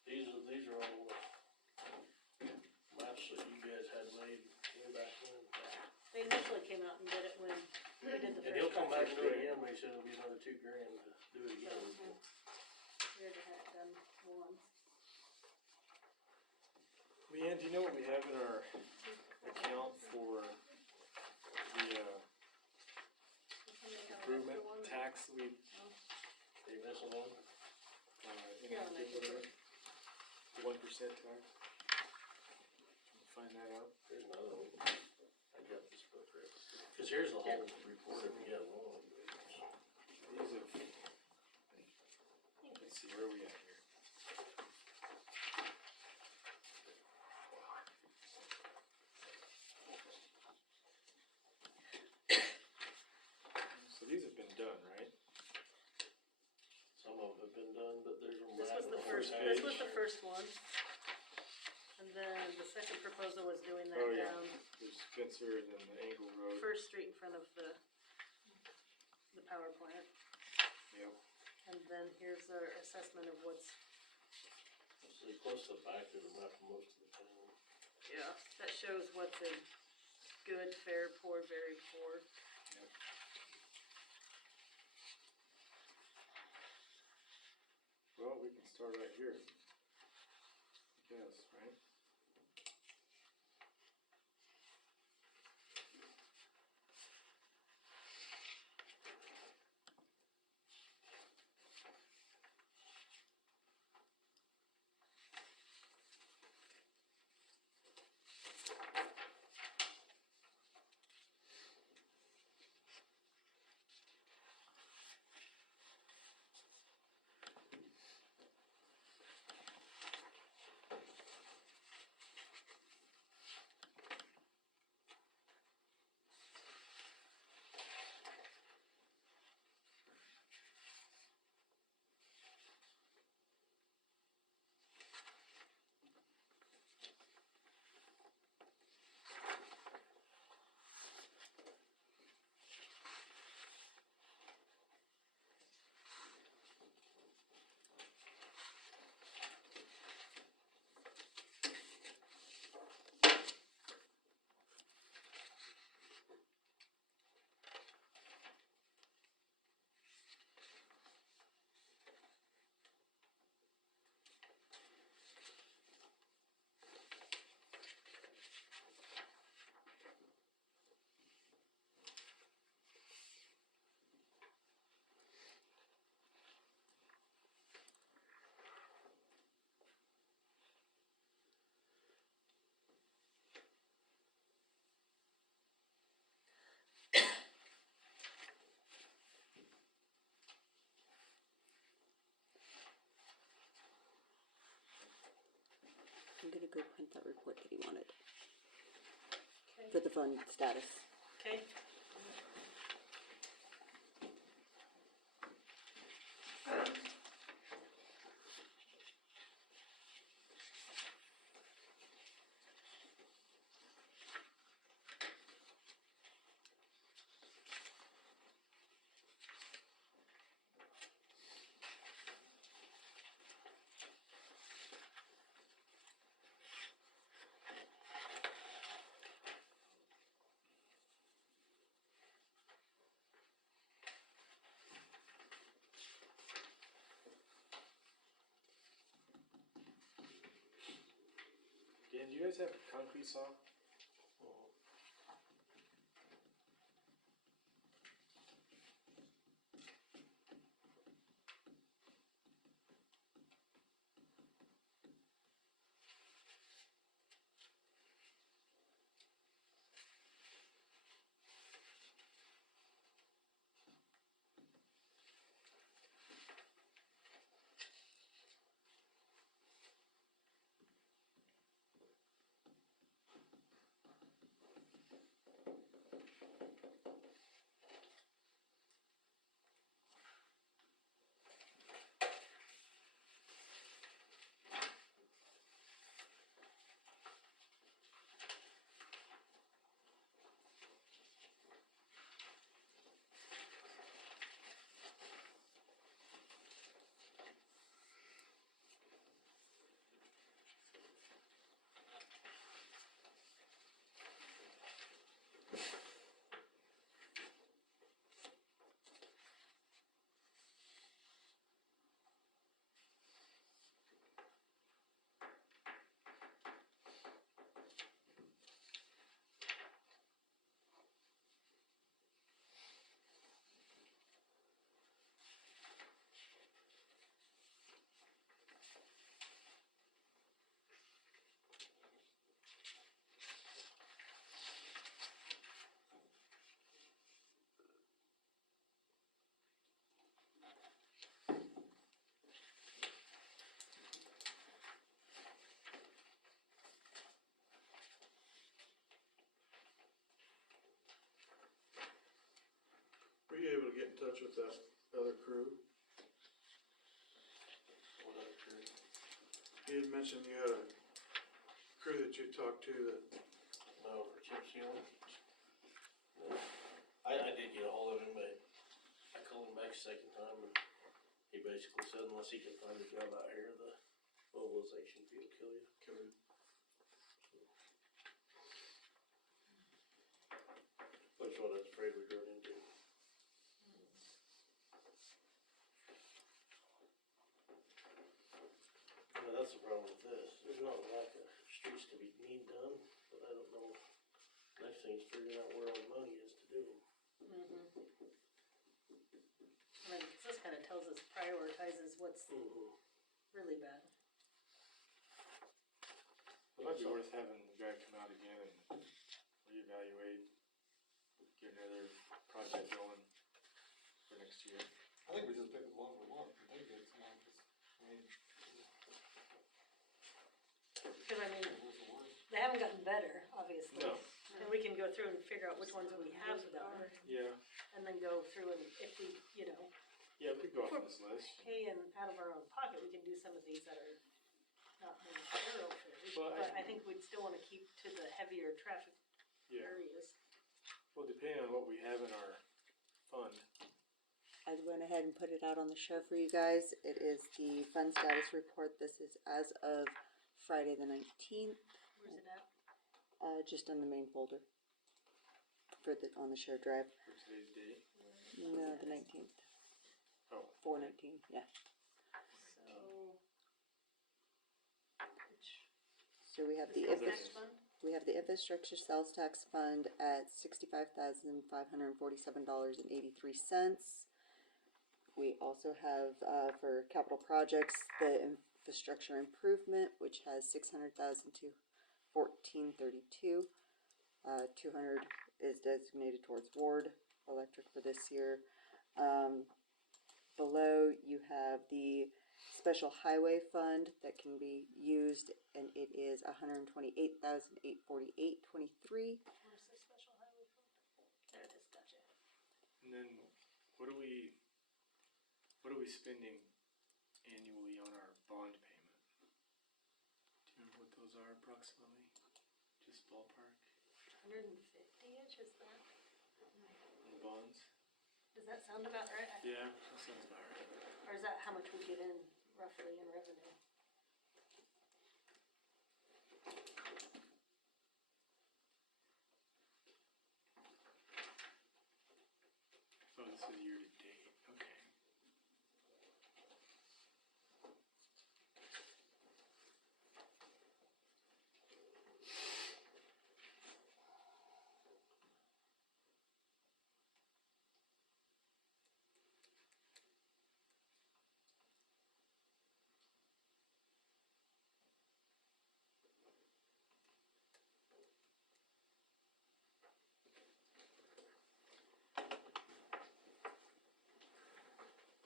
these are all maps that you guys had made way back when. They initially came out and did it when we did the And he'll first come one. back and do it again, but he said it'll be another $2,000 to do it again. We already had it done once. Leanne, do you know what we have in our account for the improvement tax that we, Are you missing one? Here, I'll make it whatever? work. The 1% tax? Can you find that out? Here's another one. I got this book right. Cause here's the whole report if you have one. These have, let's see, where are we at here? So these have been done, right? Some of them have been done, but there's a This map was on the the first, first this page. was the first one. And then the second proposal was doing that Oh, yeah. down There's Spencer and then the Angle Road. First Street in front of the power plant. Yep. And then here's our assessment of what's, So close to the back of the map of most of the town. yeah, that shows what's in good, fair, poor, very poor. Yep. Well, we can start right here. Yes, right? go print that report that he wanted Okay. for the fund status. Okay. Dan, do you guys have a concrete saw? Were you able to get in touch with that other crew? What other crew? You had mentioned you had a crew that you talked to that, No, for chip sealing? No. I did get a hold of him, but I called him back a second time and he basically said unless he can find a job out here, the mobilization fee will kill you. That's what I was afraid we'd run into. Well, that's the problem with this. There's not a lack of streets to be need done, but I don't know. Next thing is figuring out where all the money is to do them. I mean, 'cause this kinda tells us, prioritizes what's really bad. It might be worth having the guy come out again and reevaluate, get another project going for next year. I think we just pick the one we want, and they get someone, Cause I mean, what's the worst? they haven't gotten better, obviously. No. And we can go through and figure out which ones we have done, Yeah, and then go through and if we, yeah, we could go off this list. paying out of our own pocket, we can do some of these that are not being thoroughfares. Well, But I think we'd still wanna keep to the heavier traffic Yeah, areas. well, depending on what we have in our fund, I went ahead and put it out on the show for you guys. It is the fund status report. This is as of Friday the 19th, Where's it at? just on the main folder for on the share drive. for today's date. No, the 19th. Oh. 4/19, yeah. So. Which, So we have the the sales Infra- tax fund? We have the infrastructure sales tax fund at $65,547.83. We also have, for capital projects, the infrastructure improvement, which has $600,000 to $1432. 200 is designated towards Ward Electric for this year. Below, you have the special highway fund that can be used, and it is $128,848.23. Where's the special highway fund? There it is, gotcha. And then, what are we spending annually on our bond payment? Do you remember what those are approximately? Just ballpark, 150-ish, is that? on the bonds? Does that sound about right? Yeah, that sounds about right. Or is that how much we get in roughly in revenue? Oh, this is year to date, okay.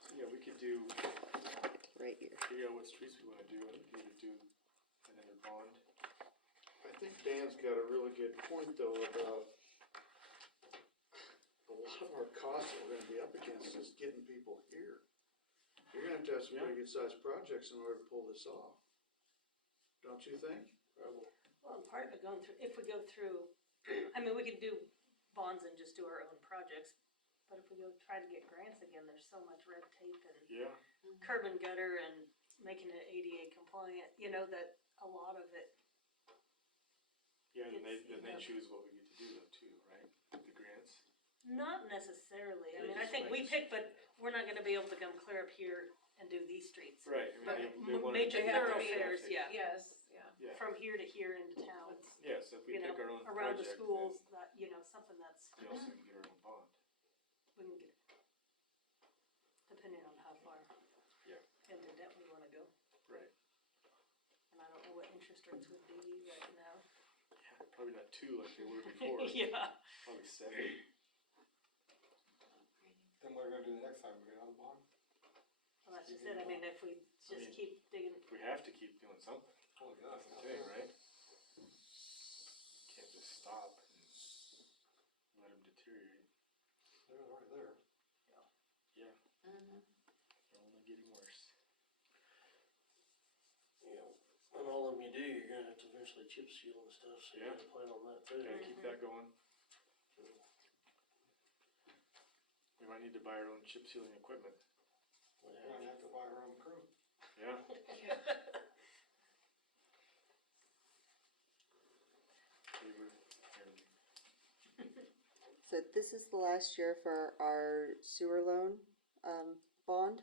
So yeah, we could do, Right here. figure out what streets we wanna do and either do another bond. I think Dan's got a really good point though about a lot of our costs that we're gonna be up against is getting people here. You're gonna have to have some pretty good sized projects in order to pull this off. Don't you think? Probably. Well, and part of it going through, if we go through, I mean, we could do bonds and just do our own projects. But if we go try to get grants again, there's so much red tape and Yeah, curb and gutter and making it ADA compliant, you know, that a lot of it, yeah, then It's, they you know- choose what we get to do though too, right? The grants. not necessarily. I They mean, I just think we might- pick, but we're not gonna be able to come clear up here and do these streets. Right, I mean, But they wanna major pick thoroughfares, traffic. yeah, Yes, yeah. Yeah, from here to here into town, yeah, so if we you know, pick our own around the project, schools, that, you know, something that's, then we also can get our own bond. we can get, depending on how far Yeah. into debt we wanna go. Right. And I don't know what interest rates would be right now. Yeah, probably not two like they were before, Yeah. probably 7. Then what are we gonna do the next time, we get another bond? Well, that's just it. I mean, if we just mean- keep digging, We have to keep doing something, Oh, yeah. that's the thing, right? Can't just stop and let them deteriorate. They're already there. Yeah, Mhm. they're only getting worse. Yeah, and all of them you do, you're gonna have to eventually chip seal and stuff, so you Yeah. gotta plan on that too. Gotta keep that going. We might need to buy our own chip sealing equipment. We're gonna have to buy our own crew. Yeah. Labor, everything. So this is the last year for our sewer loan, bond,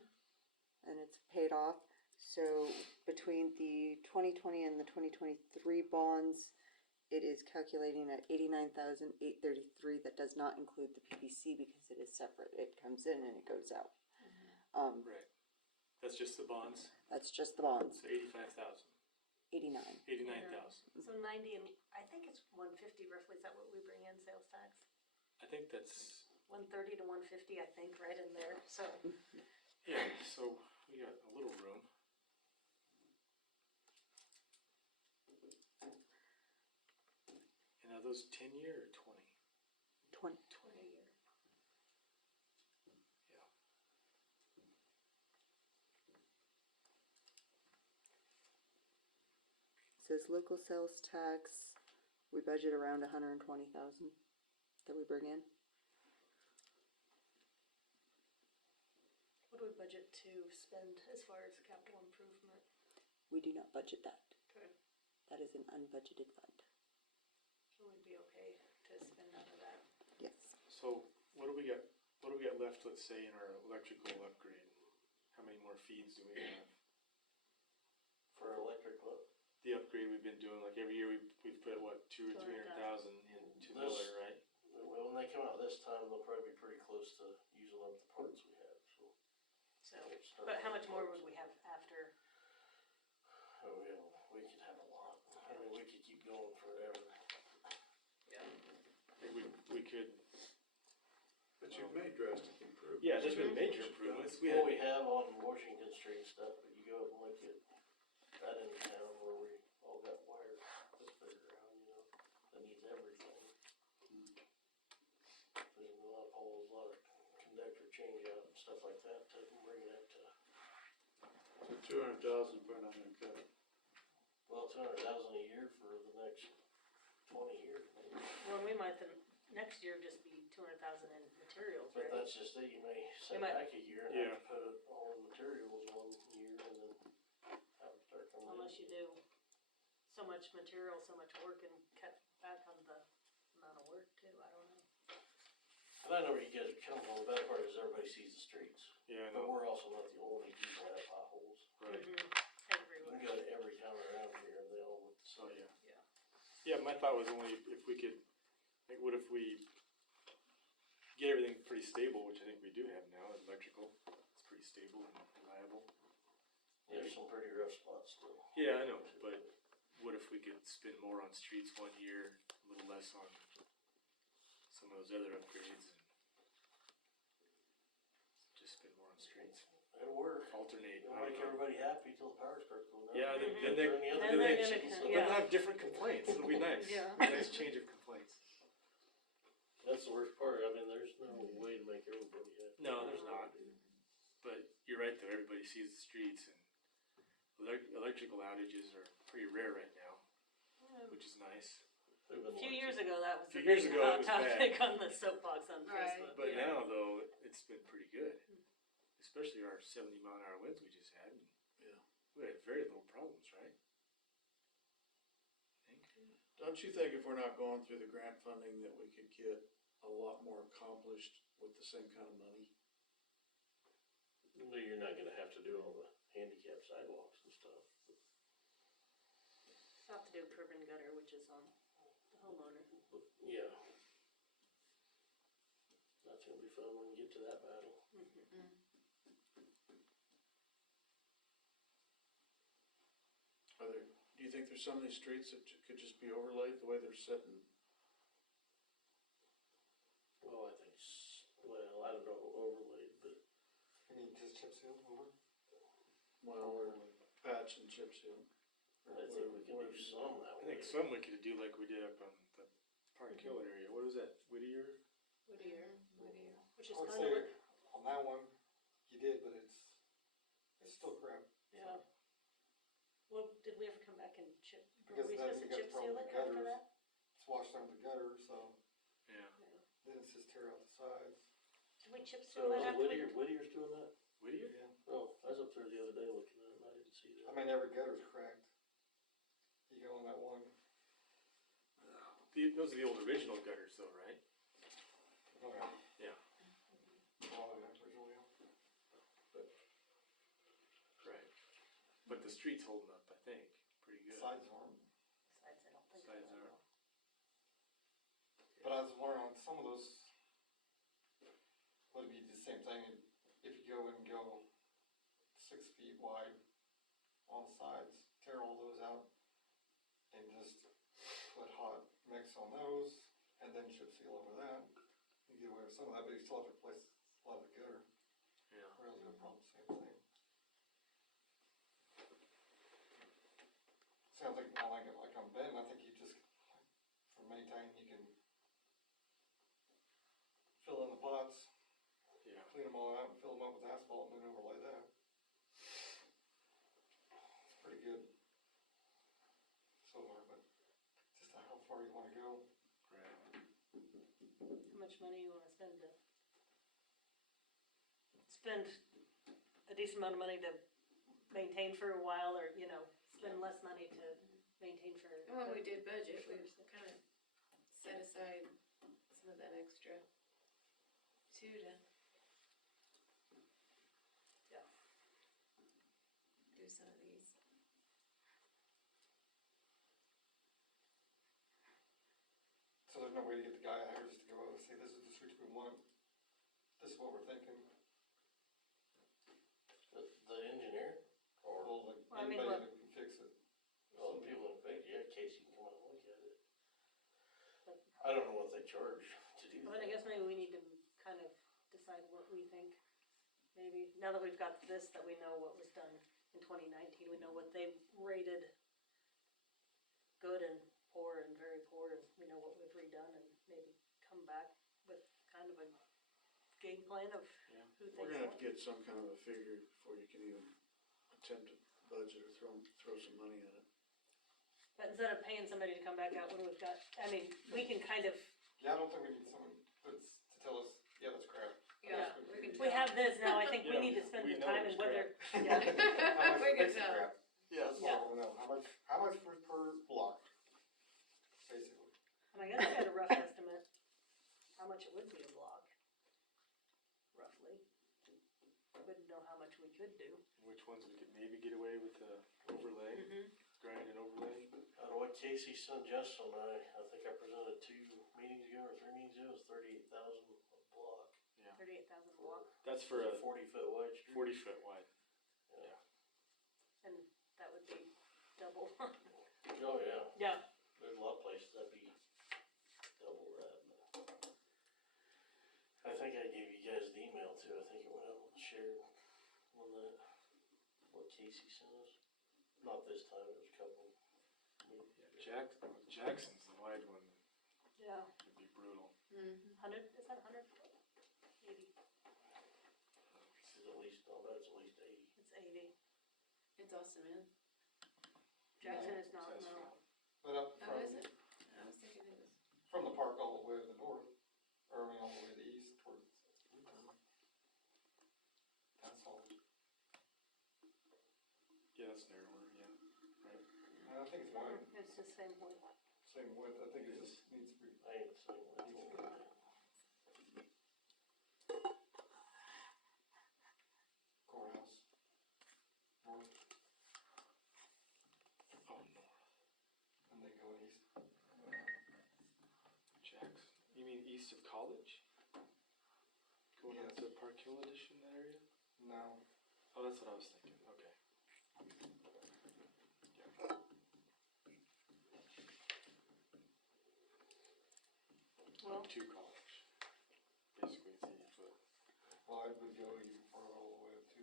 and it's paid off. So between the 2020 and the 2023 bonds, it is calculating at $89,833. That does not include the PVC because it is separate. It comes in and it goes out. Right. That's just the bonds, That's just the bonds, so 85,000, 89. 89,000. so 90 and, I think it's 150 roughly, is that what we bring in sales tax? I think that's, 130 to 150, I think, right in there, so. yeah, so we got a little room. And are those 10-year or 20? 20. 20 a year. Yeah. Says local sales tax, we budget around 120,000 that we bring in. What do we budget to spend as far as capital improvement? We do not budget that. Okay. That is an unbudgeted fund. So we'd be okay to spend out of that. Yes. So what do we got left, let's say, in our electrical upgrade? How many more feeds do we have? For electric, what? The upgrade we've been doing, like every year we've put what, 200,000 or 300,000 into Miller, right? Well, when they come out this time, they'll probably be pretty close to using up the parts we have, so. So, but how much more would we have after? Oh, yeah, we could have a lot. I mean, we could keep going forever. We could, But you've made drastic improvements. yeah, there's been major improvements. We What had, we have on Washington Street and stuff, but you that in town where we all got wire this big around, you know, that needs everything. There's a lot of poles, a lot of conductor change out and stuff like that to bring it up to, So 200,000, we're not gonna cut it. well, 200,000 a year for the next 20 years, maybe. Well, we might then, next year just be 200,000 in materials, But right? that's just it, you may set might- back a year and have to put it all in materials one year and then have it start coming in. Unless you do so much material, so much work and cut back on the amount of work too, I don't know. And I know where you guys are coming from, the bad part is everybody sees the streets, Yeah, I but know, we're also not the only people that have potholes. right. You Everywhere. can go to every town around here and they all look the Oh, same. yeah. Yeah, my thought was only if we could, like, what if we get everything pretty stable, which I think we do have now, electrical, it's pretty stable and reliable. There's some pretty rough spots still. Yeah, I know, but what if we could spend more on streets one year, a little less on some of those other upgrades, and just spend more on streets, It'll work. alternate, It'll I don't make know. everybody happy till the power starts going out. Yeah, then Mhm. they, Turn the other Then they're direction, gonna- so- but yeah. they'll have different complaints, it'll be nice. Yeah. Nice change of complaints. That's the worst part, I mean, there's no way to make everybody happy. No, there's not. But you're right though, everybody sees the streets and electrical outages are pretty rare right now, which is nice. A few years ago, that was Few the years big ago, it hot was topic on the soapbox on Right. Facebook. But yeah. now though, it's been pretty good, especially our 70-mile-an-hour winds we just had. Yeah. We had very little problems, right? I think. Don't you think if we're not going through the grant funding that we could get a lot more accomplished with the same kind of money? No, you're not gonna have to do all the handicap sidewalks and stuff. We'll have to do curb and gutter, which is on the homeowner. But, yeah. That's gonna be fun when you get to that battle. Do you think there's some of these streets that could just be overlaid the way they're sitting? Well, I think, well, I don't know, overlaid, but You mean just chip seal over? Well, or patch and chip seal? I think we can do some that I way. think some we could do like we did up on the Park Hill area. What was that, Whittier? Whittier, which is I would kind of say what, on that one, you did, but it's still crap. yeah. Well, did we ever come back and chip, were Because we then supposed to you got chip the problem seal with it after gutters. that? It's washed under the gutter, so Yeah. then it's just tear out the sides. Did we chip So seal it after we? Whittier's doing that? Whittier? Yeah. Oh, I was up there the other day looking at it and I didn't see I that. mean, every gutter's cracked. You go on that one, Those are the old original gutters though, right? oh yeah. Yeah. Oh, yeah, originally, yeah. Right. But the street's holding up, I think, pretty good. Sides aren't. Sides, I don't think. Sides so. are. But I was wondering on some of those, would it be the same thing if you go and go 6 feet wide on the sides, tear all those out and just put hot mix on those and then chip seal over that. You get away with some of that, but you still have to replace a lot of the gutter. Yeah. Really no problem, same thing. Sounds like, I like it, like on Ben, I think you just, for maintaining, you can fill in the pots, Yeah. clean them all out, and fill them up with asphalt, and then overlay that. It's pretty good. So far, but just how far you wanna go. Right. How much money you wanna spend to spend a decent amount of money to maintain for a while, or, you know, spend less money to maintain for. When we did budget, we kind of set aside some of that extra too to. Yeah. Do some of these. So there's no way to get the guy out here just to go over and say, this is the streets we want, this is what we're thinking. The engineer, or, Well, like, Well, I mean, anybody that can fix it. well, the people in Fayette, yeah, Casey can come out and look at it. But- I don't know what they charge to do But I that. guess maybe we need to kind of decide what we think, maybe, now that we've got this, that we know what was done in 2019. We know what they rated good and poor and very poor, and we know what we've redone, and maybe come back with kind of a game plan of Yeah. who thinks We're gonna have what. to get some kind of a figure before you can even attempt to budget or throw some money at it. But instead of paying somebody to come back out when we've got, I mean, we can kind of, Yeah, I don't think we need someone to tell us, yeah, that's crap. Yeah, That's we can we have this now, I think we Yeah, need to spend we the know time it's and whether, crap. yeah. How much We can makes it tell. crap? Yeah. That's what I wanna know, how much per block, basically. And I guess I had a rough estimate, how much it would be a block, roughly. Wouldn't know how much we could do. Which ones we could maybe get away with the overlay, grind and overlay. Out of what Casey sent Justin, I think I presented 2 meetings ago or 3 meetings ago, it was 38,000 a block. 38,000 a block, That's for a 40-foot wide street. 40-foot wide. and that would be double. Oh, yeah, Yeah, there's a lot of places that'd be double that, but. I think I gave you guys the email too, I think it went out and shared on that, what Casey sent us. Not this time, it was a couple. Yeah, Jackson's the wide one. yeah, It'd be brutal. 100, is that 100? 80, It's at least, I'll bet it's at least 80. it's 80. It's all cement. Jackson is not, Says no. But up Oh, from, is it? I was thinking it was. from the park all the way to the north, or I mean, all the way to the east towards Newtown. That's all, Yeah, that's narrower, yeah. Right. I think it's wide, It's the same one. same width, I think it just needs to be. I ain't seen that one. Courthouse. North, Oh, north. and then go east. Jackson. You mean east of College? Going out Yes. to Park Hill Edition, that area? No, Oh, that's what I was thinking. Okay. Yeah. Well, Up to College. Basically, it's 80-foot. well, I would go even farther all the way up to,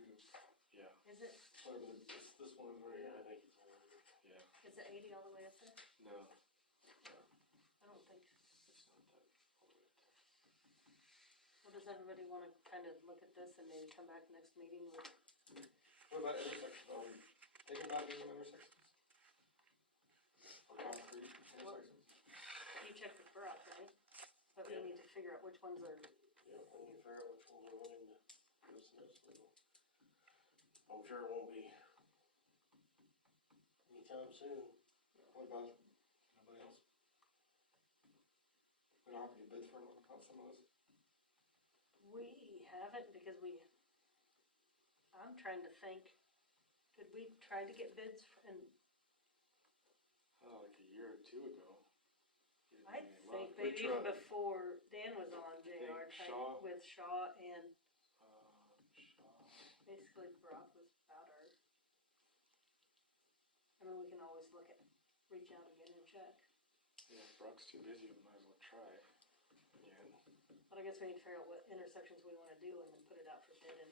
Yeah, is it, whatever this one is right Yeah, here. I think it's 100. yeah. is it 80 all the way up there? No, I don't think. it's not that all the way up there. Well, does everybody want to kind of look at this and maybe come back next meeting with, What about intersections, are we thinking about doing intersections? Or concrete intersections? you checked with Brock, right? But we Yeah. need to figure out which ones are, Yeah, I need to figure out which ones are wanting to dismiss them. I'm sure it won't be anytime soon. What about, anybody else? We don't have to get bids for them on some of those? we haven't because I'm trying to think, did we try to get bids and Oh, like a year or two ago. Didn't I really think luck. maybe even tried. before Dan was on think JR, Shaw. with Shaw and Shaw. basically Brock was about our. I mean, we can always reach out again and check, Yeah, if Brock's too busy, we might as well try again. but I guess we need to figure out what intersections we wanna do and then put it out for bid and.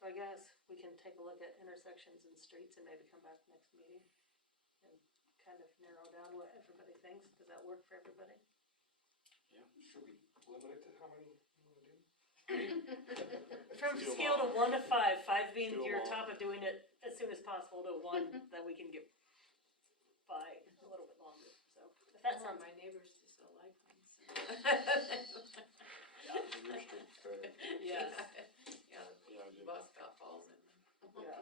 So I guess we can take a look at intersections and streets and maybe come back next meeting and kind of narrow down what everybody thinks, does that work for everybody? Should we limit it to how many you wanna do? From Do 'em scale to all. 1 to 5, 5 being Do 'em your all. top of doing it as soon as possible, to 1 that we can get by a little bit longer, so, if that I sounds, want my neighbors to still like them, so. Your street's better. yes, Yeah, Yeah, the bus stop falls in. yeah.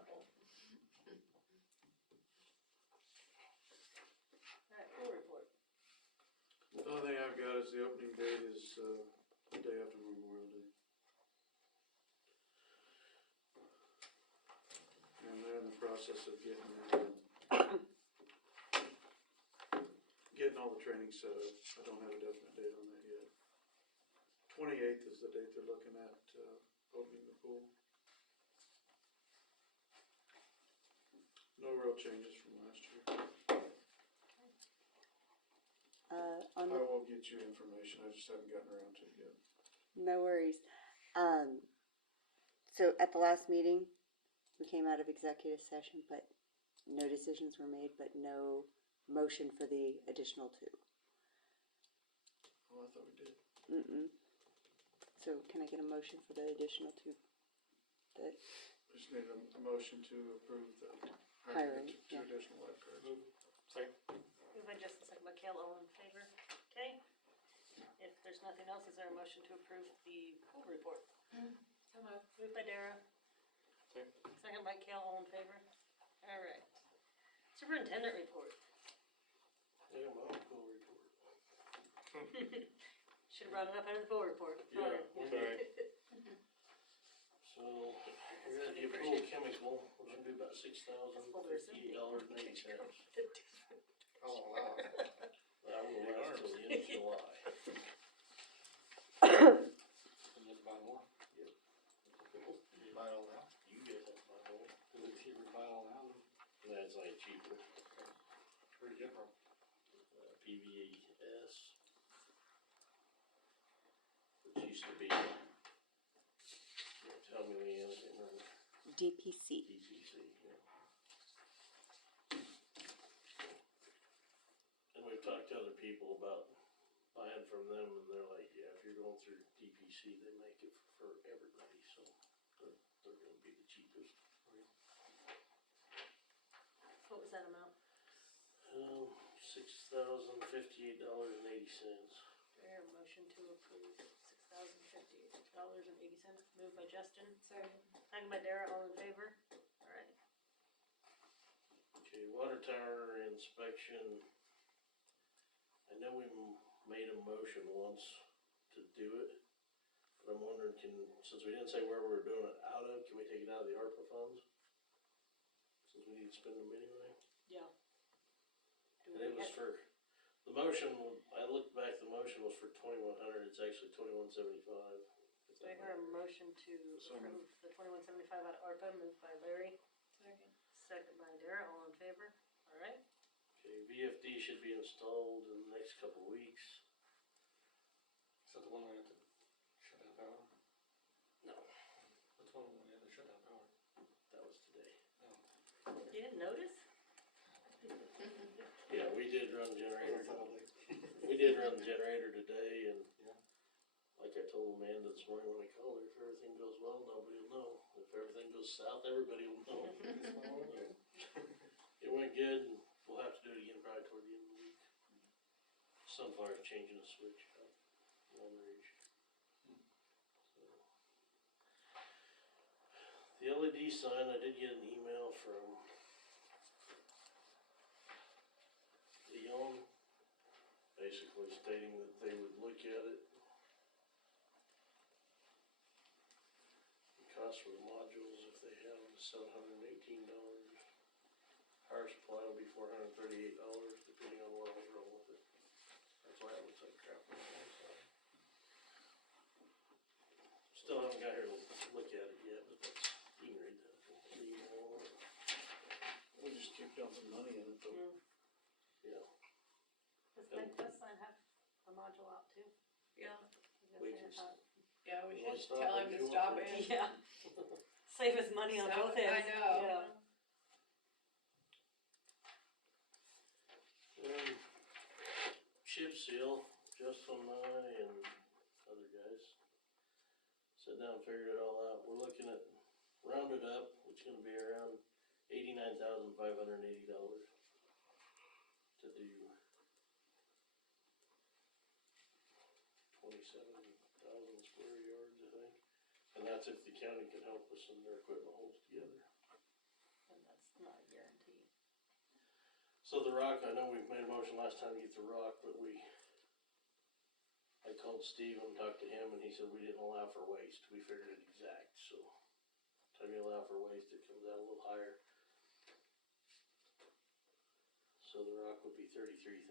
Alright, pool report. The only thing I've got is the opening date is, the day after Memorial Day. And they're in the process of getting all the training set up. I don't have a definite date on that yet. 28th is the date they're looking at, opening the pool. No real changes from last year. On I the, will get you information, I just haven't gotten around to it yet. no worries. So at the last meeting, we came out of executive session, but no decisions were made, but no motion for the additional 2. Oh, I thought we did. Mm-mm. So can I get a motion for the additional 2? That, We just need a motion to approve the Hiring, hiring of 2 yeah. additional lifeguards. Second. Moved by Justin, second by Kale, all in favor? Okay. If there's nothing else, is there a motion to approve the pool report? Come on. Moved by Dara, Second. second by Kale, all in favor? All right. Superintendent report. Yeah, my own pool report. Should have brought it up under the pool report. Yeah. Sorry. So, we're gonna do pool chemical, we're gonna do about $6,058.80. Oh, wow. That will last till the end of July. And just buy more? Yep. You buy it all now? You guys have to buy more. Is it cheaper to buy it all now? That's like cheaper. Where'd you get it from? PVS. Which used to be, tell me, Leanne, I can't remember, DPC. DCC, yeah. And we've talked to other people about buying from them, and they're like, yeah, if you're going through DPC, they make it for everybody, so they're gonna be the cheapest. What was that amount? $6,058.80. Do I hear a motion to approve $6,058.80? Moved by Justin, Sorry. second by Dara, all in favor? All right. Okay, water tower inspection. I know we made a motion once to do it, but I'm wondering, since we didn't say where we were doing it out of, can we take it out of the ARPA funds? Since we need to spend them anyway. Yeah. Do And we it was have- the motion, I looked back, the motion was for 2,100, it's actually 2,175. Do I hear a motion to So approve the 2175 out of ARPA, moved by Larry, Second. second by Dara, all in favor? All right. Okay, VFD should be installed in the next couple of weeks. Is that the one we had to shut down power? No, Which one we had to shut down power? that was today. You didn't notice? Yeah, we did run the generator. Saturday. We did run the generator today, and Yeah. like I told Amanda this morning when I called her, if everything goes well, nobody will know. If everything goes south, everybody will know. It went good, and we'll have to do it again probably toward the end of the week. Sunfire's changing a switch up Long Ridge. So. The LED sign, I did get an email from Leon, basically stating that they would look at it. The cost for the modules, if they have them, $718. Power supply will be $438, depending on what was wrong with it. That's why it looks like crap on the outside. Still haven't got here to look at it yet, but that's, you can read that. We just keep dumping money in it though. Yeah, Does Megvest sign have a module out too? Yeah. We can Yeah, we You wanna should stop tell and him do to one stop for- in. Yeah. Save us money on So- both ends. I know. Yeah. Chip seal, Justin and I and other guys sat down and figured it all out. We're looking at rounded up, which is gonna be around $89,580 to do 27,000 square yards, I think. And that's if the county can help us and their equipment holds together. And that's not a guarantee. So the rock, I know we made a motion last time to get the rock, but I called Steve and talked to him, and he said we didn't allow for waste. We figured it exact, so time you allow for waste, it comes out a little higher. So the rock would be 33,000.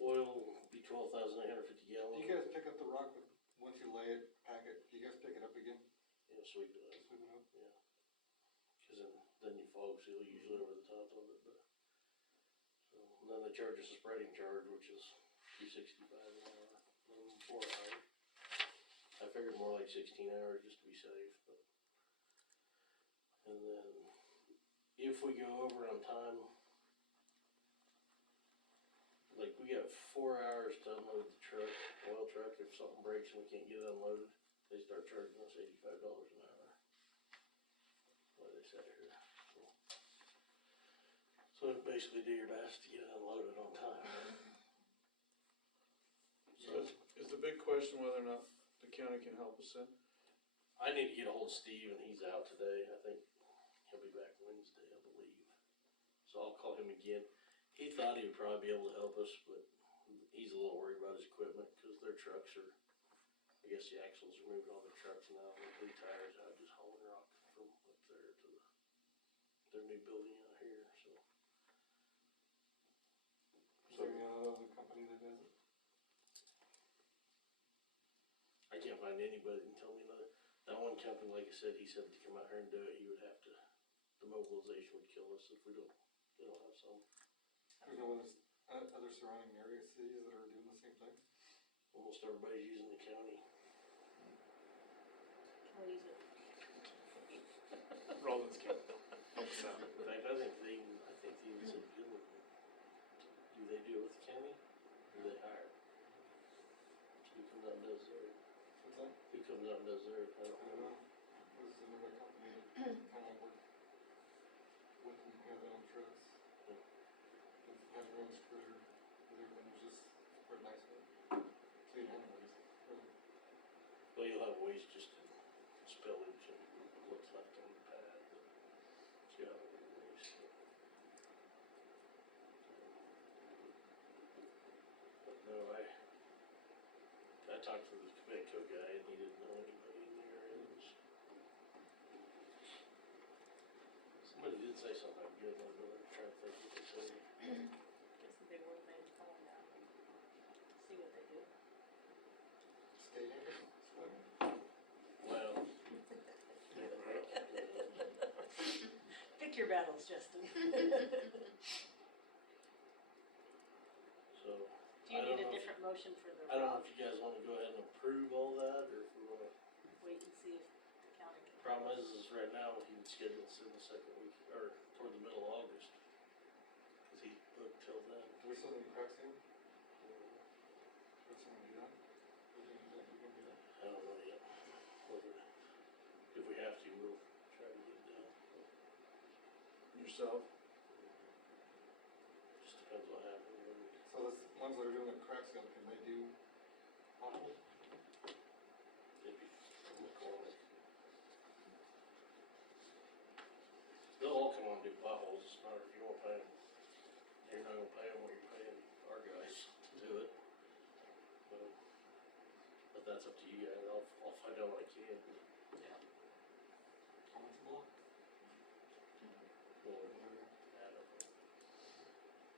Oil would be 12,850 Do gallons. you guys pick up the rock once you lay it, pack it, do you guys pick it up again? Yeah, sweep it up. Sweep it up? Yeah. Cause then you fog seal usually over the top of it, but. So, and then they charge us a spreading charge, which is $265 an hour, 4 hours. I figured more like 16 hours just to be safe, but. And then, if we go over on time, like we got 4 hours to unload the truck, oil truck, if something breaks and we can't get it unloaded, they start charging us $85 an hour. What they say here, so basically do your best to get it unloaded on time. So is the big question whether or not the county can help us then? I need to get a hold of Steve, and he's out today. I think he'll be back Wednesday, I believe. So I'll call him again. He thought he would probably be able to help us, but he's a little worried about his equipment because their trucks are, I guess the axles are moving on their trucks now, and the tires out just hauling rock from up there to their new building out here, so. Is there any other company that does it? I can't find anybody that can tell me another. That one company, like I said, he said to come out here and do it, he would have to, the mobilization would kill us if we don't have some. There's no other surrounding area cities that are doing the same thing? Almost everybody's using the county. Can we use it? Rollins County. Helps out. In fact, I think they even said deal with them. Do they deal with the county? Or do they hire? Who comes out and does theirs? What's that? Who comes out and does theirs? I don't I don't know. know. There's another company that kind of work with them, have their own trucks. They have their own spreader, but everyone's just pretty nice with it. Clean anyways, really. Well, you'll have waste just in spillage and what's left on the pad. But you have waste. But no, I talked to the Quebeco guy and he didn't know anybody in the area. Somebody did say something like good, I'm trying to think what they said. Guess the big word name's calling down. See what they do. State aid, Well. Pick your battles, Justin. So, Do you I need don't a know if- different motion for the I don't know rock? if you guys wanna go ahead and approve all that, or if we wanna, Wait and see if the county can. problem is right now, he would schedule us in the second week, or toward the middle of August. Cause he booked till then. do we still need cracks in? Do we still do that? Or do we can do that? I don't know yet. If we have to, we'll try to get it done. Yourself? Just depends what happens. So the ones that are doing the crack seal, can they do potholes? It'd be from the corner. They'll all come on and do potholes, it's not, if you don't pay them, you're not gonna pay them what you're paying our guys to do it. But that's up to you guys, I'll find out what I can. How much more? Or, I don't know.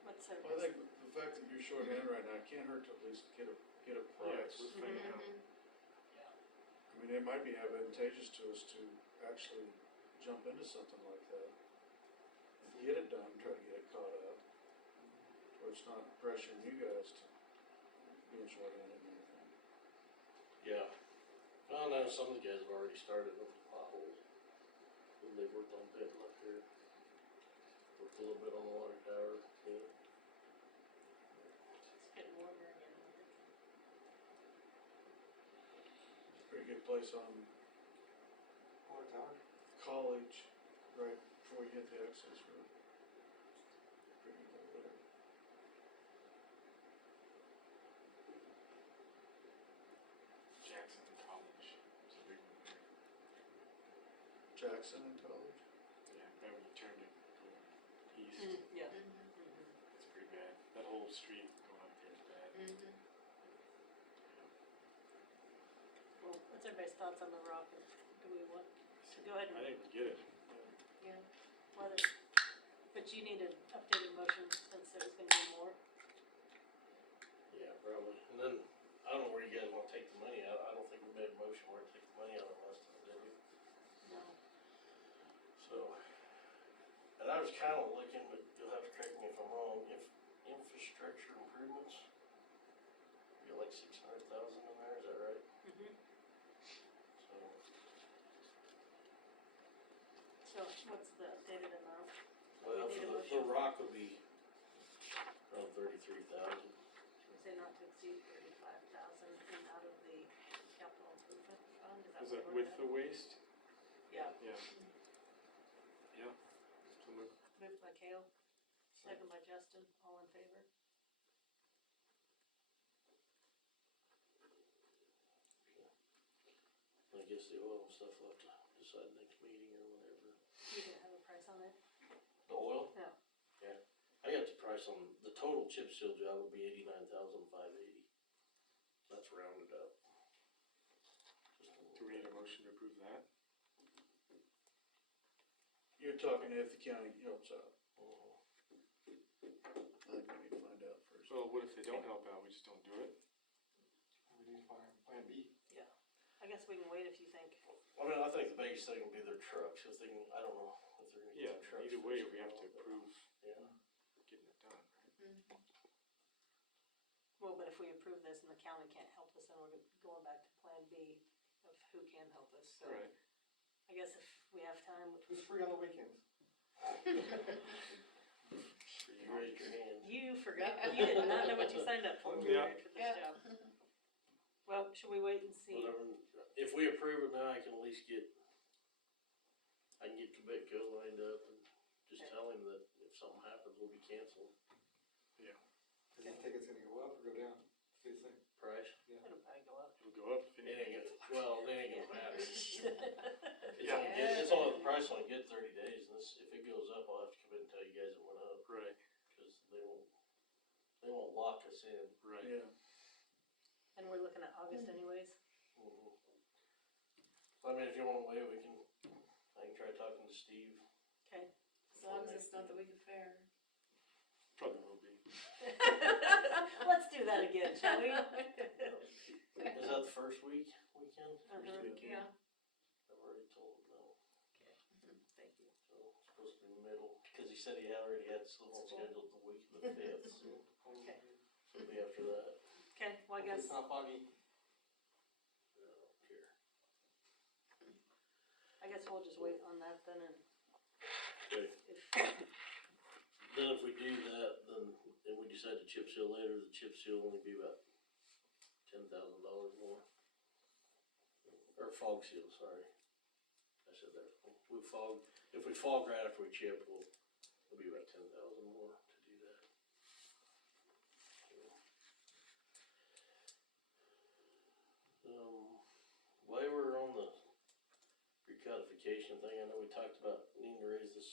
What's their? Well, I think the fact that you're shorthanded right now, it can't hurt to at least get a Yeah, price. we're finding out. I mean, it might be advantageous to us to actually jump into something like that. Get it done, try to get it caught up, or it's not pressuring you guys to being shorthanded and anything. Yeah. Well, no, some of the guys have already started with the potholes. They've worked on pitting up here. Worked a little bit on the water tower, yeah. It's getting warmer again. I think. Pretty good place on Water tower? College, right before you hit the access road. Pretty good there. Jackson College. It's a big one there. Jackson and College? Yeah, right when you turn to go east, Yeah. it's pretty bad. That whole street going up there is bad. Well, what's everybody's thoughts on the rock? Do we want to go ahead I and, think we get it. yeah, whether, but you need an updated motion since there's gonna be more. Yeah, probably. And then, I don't know where you guys wanna take the money out. I don't think we made a motion where to take the money out of last time, did we? No. So, and I was kinda looking, but you'll have to correct me if I'm wrong, if infrastructure improvements, you got like 600,000 in there, is that right? Mhm. So what's the updated amount? Well, We need a the motion. rock would be around 33,000. Should we say not to exceed 35,000 and out of the capital improvement fund? Is that Is what that we're with at? the waste? Yeah. Yeah. Yeah. So move. Moved by Kale, second by Justin, all in favor? I guess the oil and stuff we'll have to decide next meeting or whatever. You didn't have a price on it? The oil? No. Yeah, I got the price on, the total chip seal job would be 89,580. That's rounded up. Do we need a motion to approve that? You're talking if the county helps out. Uh, I think we need to find out first. Well, what if they don't help out? We just don't do it? We need to find plan B. I guess we can wait if you think. I mean, I think the biggest thing will be their trucks, cause they can, I don't know if they're gonna Yeah, get their trucks. either way, fixed we or have to not, but, approve Yeah, getting it done, right? Well, but if we approve this and the county can't help us, then we're going back to plan B of who can help us, so. Right. I guess if we have time, Who's free on the weekends? you raised your hand. you forgot, you did not know what you signed up for when you Yeah. hired for this Yeah. job. Well, should we wait and see? Whatever, if we approve it now, I can at least get, I can get Quebecco lined up and just Okay. tell him that if something happens, we'll be canceling. Is the ticket's gonna go up or go down? Stay the same. Price? It'll probably go up. It'll go up if It ain't anything. gonna, well, it ain't gonna matter. Yeah. It's only, the price only get 30 days, and this, if it goes up, I'll have to come in and tell you guys it went up, Right, cause they won't lock us in. right. Yeah, And we're looking at August anyways? Mhm. I mean, if you wanna wait, we can, I can try talking to Steve. Okay. As long as it's not the week of fair. Probably will be. Let's do that again, shall we? Is that the first weekend? Uh-huh. Yeah. I've already told him no, Thank you. so it's supposed to be middle, cause he said he already had something scheduled the week of the 5th, so Okay. it'll be after that. Okay, well, I Hopefully guess, it's not foggy. I don't care. we'll just wait on that then and Okay. if, Then if we do that, then, and we decide to chip seal later, the chip seal will only be about $10,000 more. Or fog seal, sorry. I said that, if we fog right after we chip, it'll be about 10,000 more to do that. While we're on the recodification thing, I know we talked about needing to raise the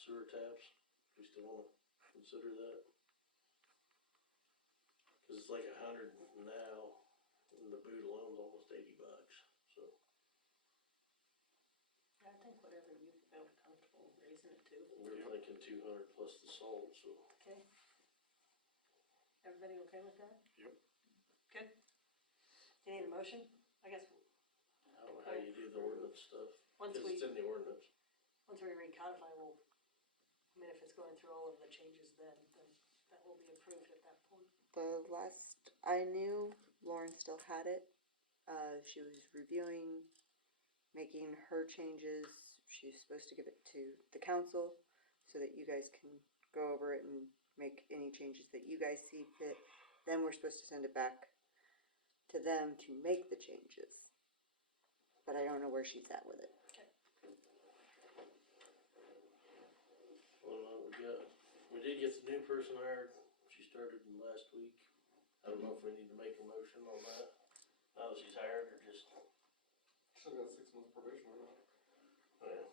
sewer taps. Do we still wanna consider that? Cause it's like 100 now, and the boot alone's almost $80, so. I think whatever you feel comfortable raising it to. We were thinking 200 plus the salt, so. Okay. Everybody okay with that? Yep. Okay. Do you need a motion? I guess, I don't know how you do the ordinance stuff, once cause it's we in the ordinance. recodify, I mean, if it's going through all of the changes then that will be approved at that point. The last I knew, Lauren still had it. She was reviewing, making her changes. She's supposed to give it to the council so that you guys can go over it and make any changes that you guys see fit. Then we're supposed to send it back to them to make the changes. But I don't know where she's at with it. Well, we did get the new person hired, she started last week. I don't know if we need to make a motion on that, now that she's hired, or just, Still got 6 months probation or not. well,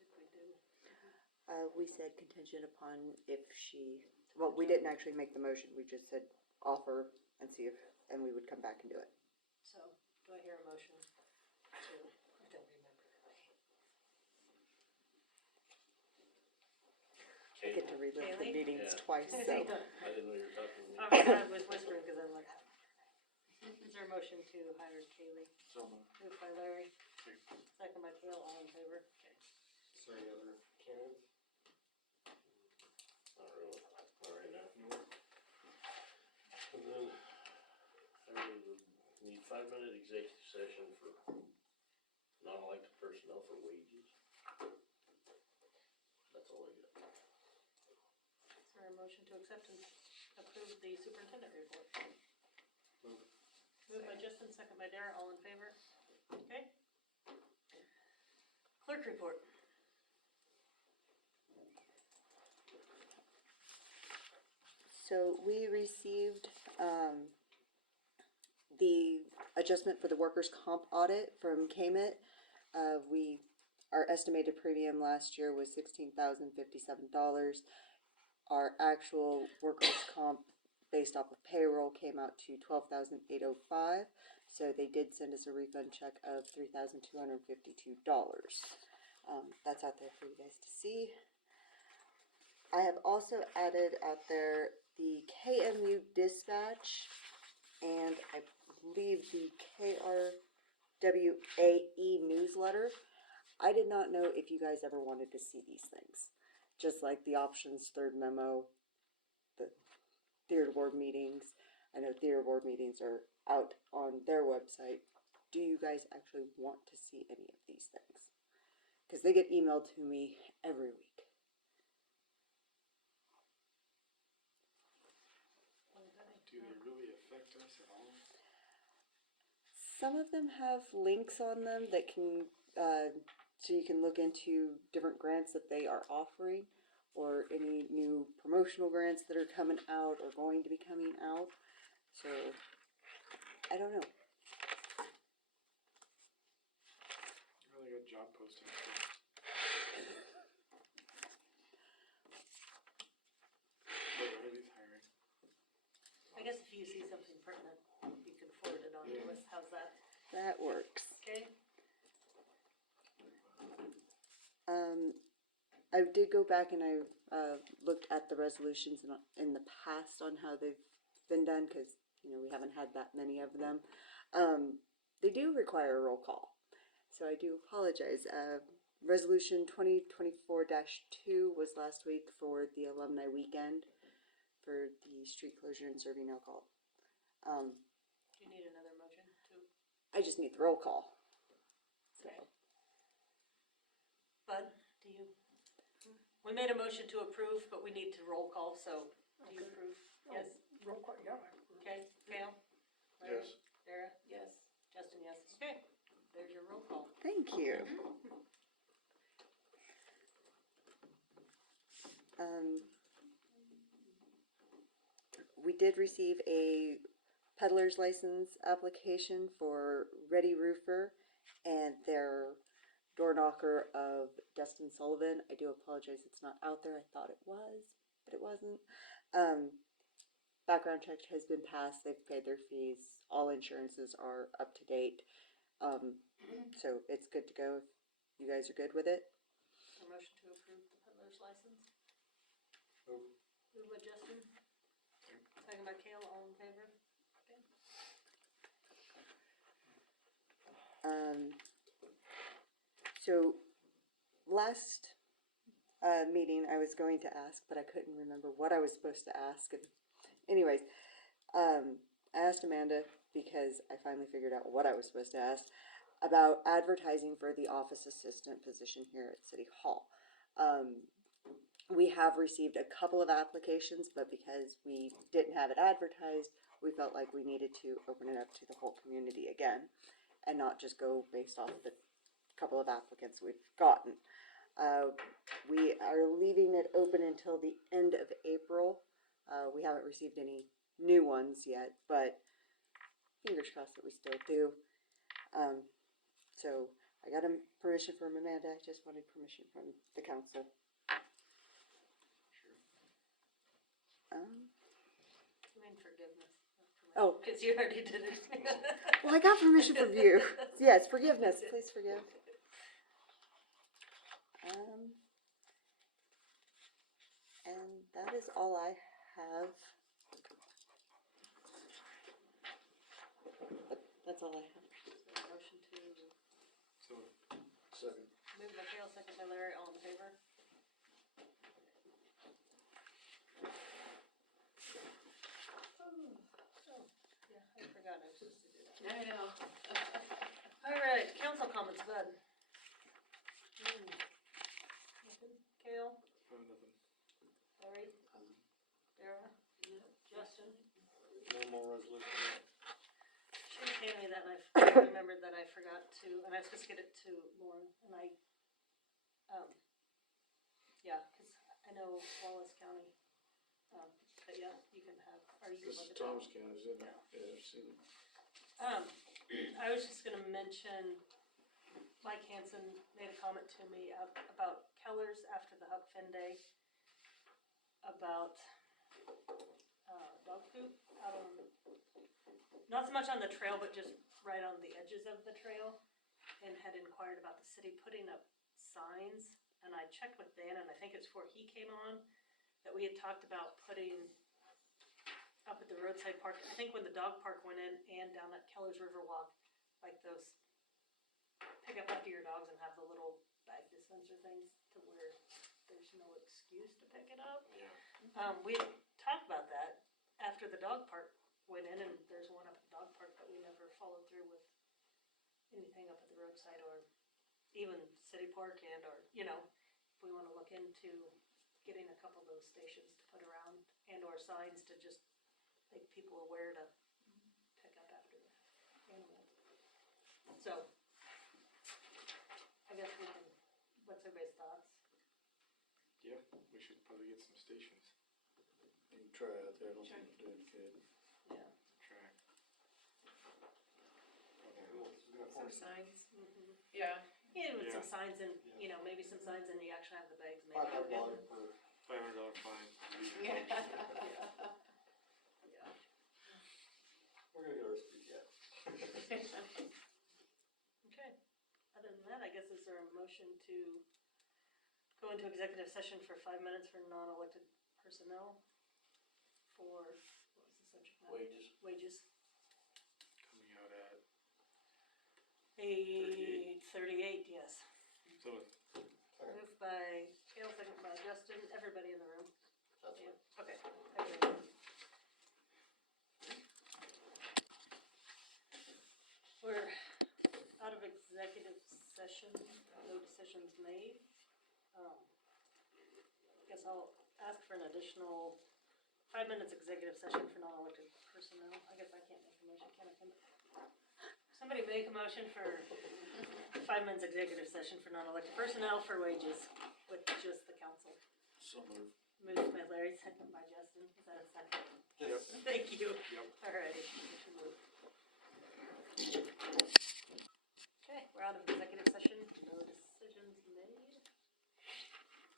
Did we do? We said contingent upon if she, well, we didn't actually make the motion. We just said offer and see if, and we would come back and do it. So, do I hear a motion to, I don't remember. I get to relive the Kaylee? meetings Yeah. twice, so. I didn't know you were talking to me. I was whispering because I'm like, I don't remember. Is there a motion to hire Kaylee? so moved. Moved by Larry, second by Kale, all in favor? Okay. Is there any other candidates? Not really, not right now. And then, I would need 5-minute executive session for non-elected motion to accept and approve the superintendent report? Move. Moved by Justin, second by Dara, all in favor? Okay. Clerk report. So we received, the adjustment for the workers' comp audit from KMIT. Our estimated premium last year was $16,057. Our actual workers' comp based off of payroll came out to $12,805. So they did send us a refund check of $3,252. That's out there for you guys to see. I have also added out there the KMU dispatch and I believe the KRWAE newsletter. I did not know if you guys ever wanted to see these things. Just like the options third memo, the theater board meetings. I know theater board meetings are out on their website. Do you guys actually want to see any of these things? Because they get emailed to me every week. Do they really affect us at all? Some of them have links on them that can, so you can look into different grants that they are offering or any new promotional grants that are coming out or going to be coming out. So, I don't know. Really good job posting. What are these hiring? I guess if you see something pertinent, you can forward it on to us. How's that? That works. Okay. I did go back and I looked at the resolutions in the past on how they've been done because, you know, we haven't had that many of them. They do require a roll call. So I do apologize. Resolution 2024-2 was last week for the alumni weekend for the street closure and serving alcohol. Do you need another motion to? I just need the roll call. So. Okay. Bud, do you? We made a motion to approve, but we need to roll call, so do you approve? Yes? Roll call, yeah. I approve. Okay, Gail? Larry? Yes. Dara? Yes. Justin, yes. Okay, there's your roll call. Thank you. We did receive a peddler's license application for Ready Roofer and their door knocker of Dustin Sullivan. I do apologize it's not out there. I thought it was, but it wasn't. Background check has been passed. They've paid their fees. All insurances are up to date. So it's good to go if you guys are good with it. A motion to approve the peddler's license. Move. Moved by Justin. Second by Kale, all in favor? Okay. So last meeting I was going to ask, but I couldn't remember what I was supposed to ask. And anyways, I asked Amanda because I finally figured out what I was supposed to ask about advertising for the office assistant position here at City Hall. We have received a couple of applications, but because we didn't have it advertised, we felt like we needed to open it up to the whole community again and not just go based off the couple of applicants we've gotten. We are leaving it open until the end of April. We haven't received any new ones yet, but fingers crossed that we still do. So I got permission from Amanda. I just wanted permission from the council. I mean forgiveness. Oh. Because you already did it. Well, I got permission from you. Yes, forgiveness. Please forgive. And that is all I have. That's all I have. Motion to, So, Second. moved by Kale, second by Larry, all in favor? Oh, yeah, I forgot I was supposed to do that. I know. All right, council comments, Bud. Nothing? Kale, nothing. Larry, formal resolution. She handed me that and I remembered that I forgot to, and I was supposed to get it to Lauren, and yeah, cause I know Wallace County, but yeah, you can have, or you can This look is at that. Thomas County, isn't it? Yeah, I've seen it. I was just gonna mention, Mike Hansen made a comment to me about Keller's after the Huck Finn Day, about, dog poop out on, not so much on the trail, but just right on the edges of the trail, and had inquired about the city putting up signs, and I checked with Dan, and I think it's before he came on, that we had talked about putting up at the roadside park, I think when the dog park went in, and down at Keller's River Walk, like those pick up after your dogs and have the little bag dispenser things to where there's no excuse to pick it up. Yeah. We had talked about that after the dog park went in, and there's one up at the dog park, but we never followed through with anything up at the roadside or even city park and, or, you know, if we wanna look into getting a couple of those stations to put around and or signs to just make people aware to pick up after the animals. So, I guess we can, what's everybody's thoughts? Yeah, we should probably get some stations. You can try out there, I don't think it's doing good. Yeah. Track. Cool, so we're gonna Some force signs. Mm-hmm. Yeah. Yeah, with some Yeah. signs and, Yeah. you know, maybe some signs and you actually have the bags maybe. $500 per. $500 fine. Yeah. Yeah. We're gonna get our speed yet. Okay, other than that, I guess is there a motion to go into executive session for 5 minutes for non-elected personnel for, what was the subject matter? Wages. Coming out at 8:38, yes. so Moved by Kale, second by Justin, everybody in the room. That's Yeah, what. okay. Everybody. We're out of executive session, no decisions made. Guess I'll ask for an additional 5 minutes executive session for non-elected personnel. I guess I can't make a motion, can I? Somebody make a motion for 5 minutes executive session for non-elected personnel for wages with just the council. So moved. Moved by Larry, second by Justin. Is that a second? Yep. Thank you. Yep. Alrighty. Okay, we're out of executive session. No decisions made.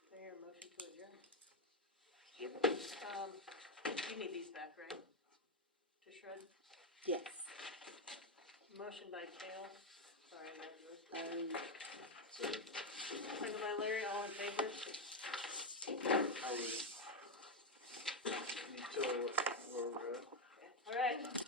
Mayor, motion to adjourn. Yep. You need these back, right? To shred? Yes. Motion by Kale. Sorry, I read yours. Um,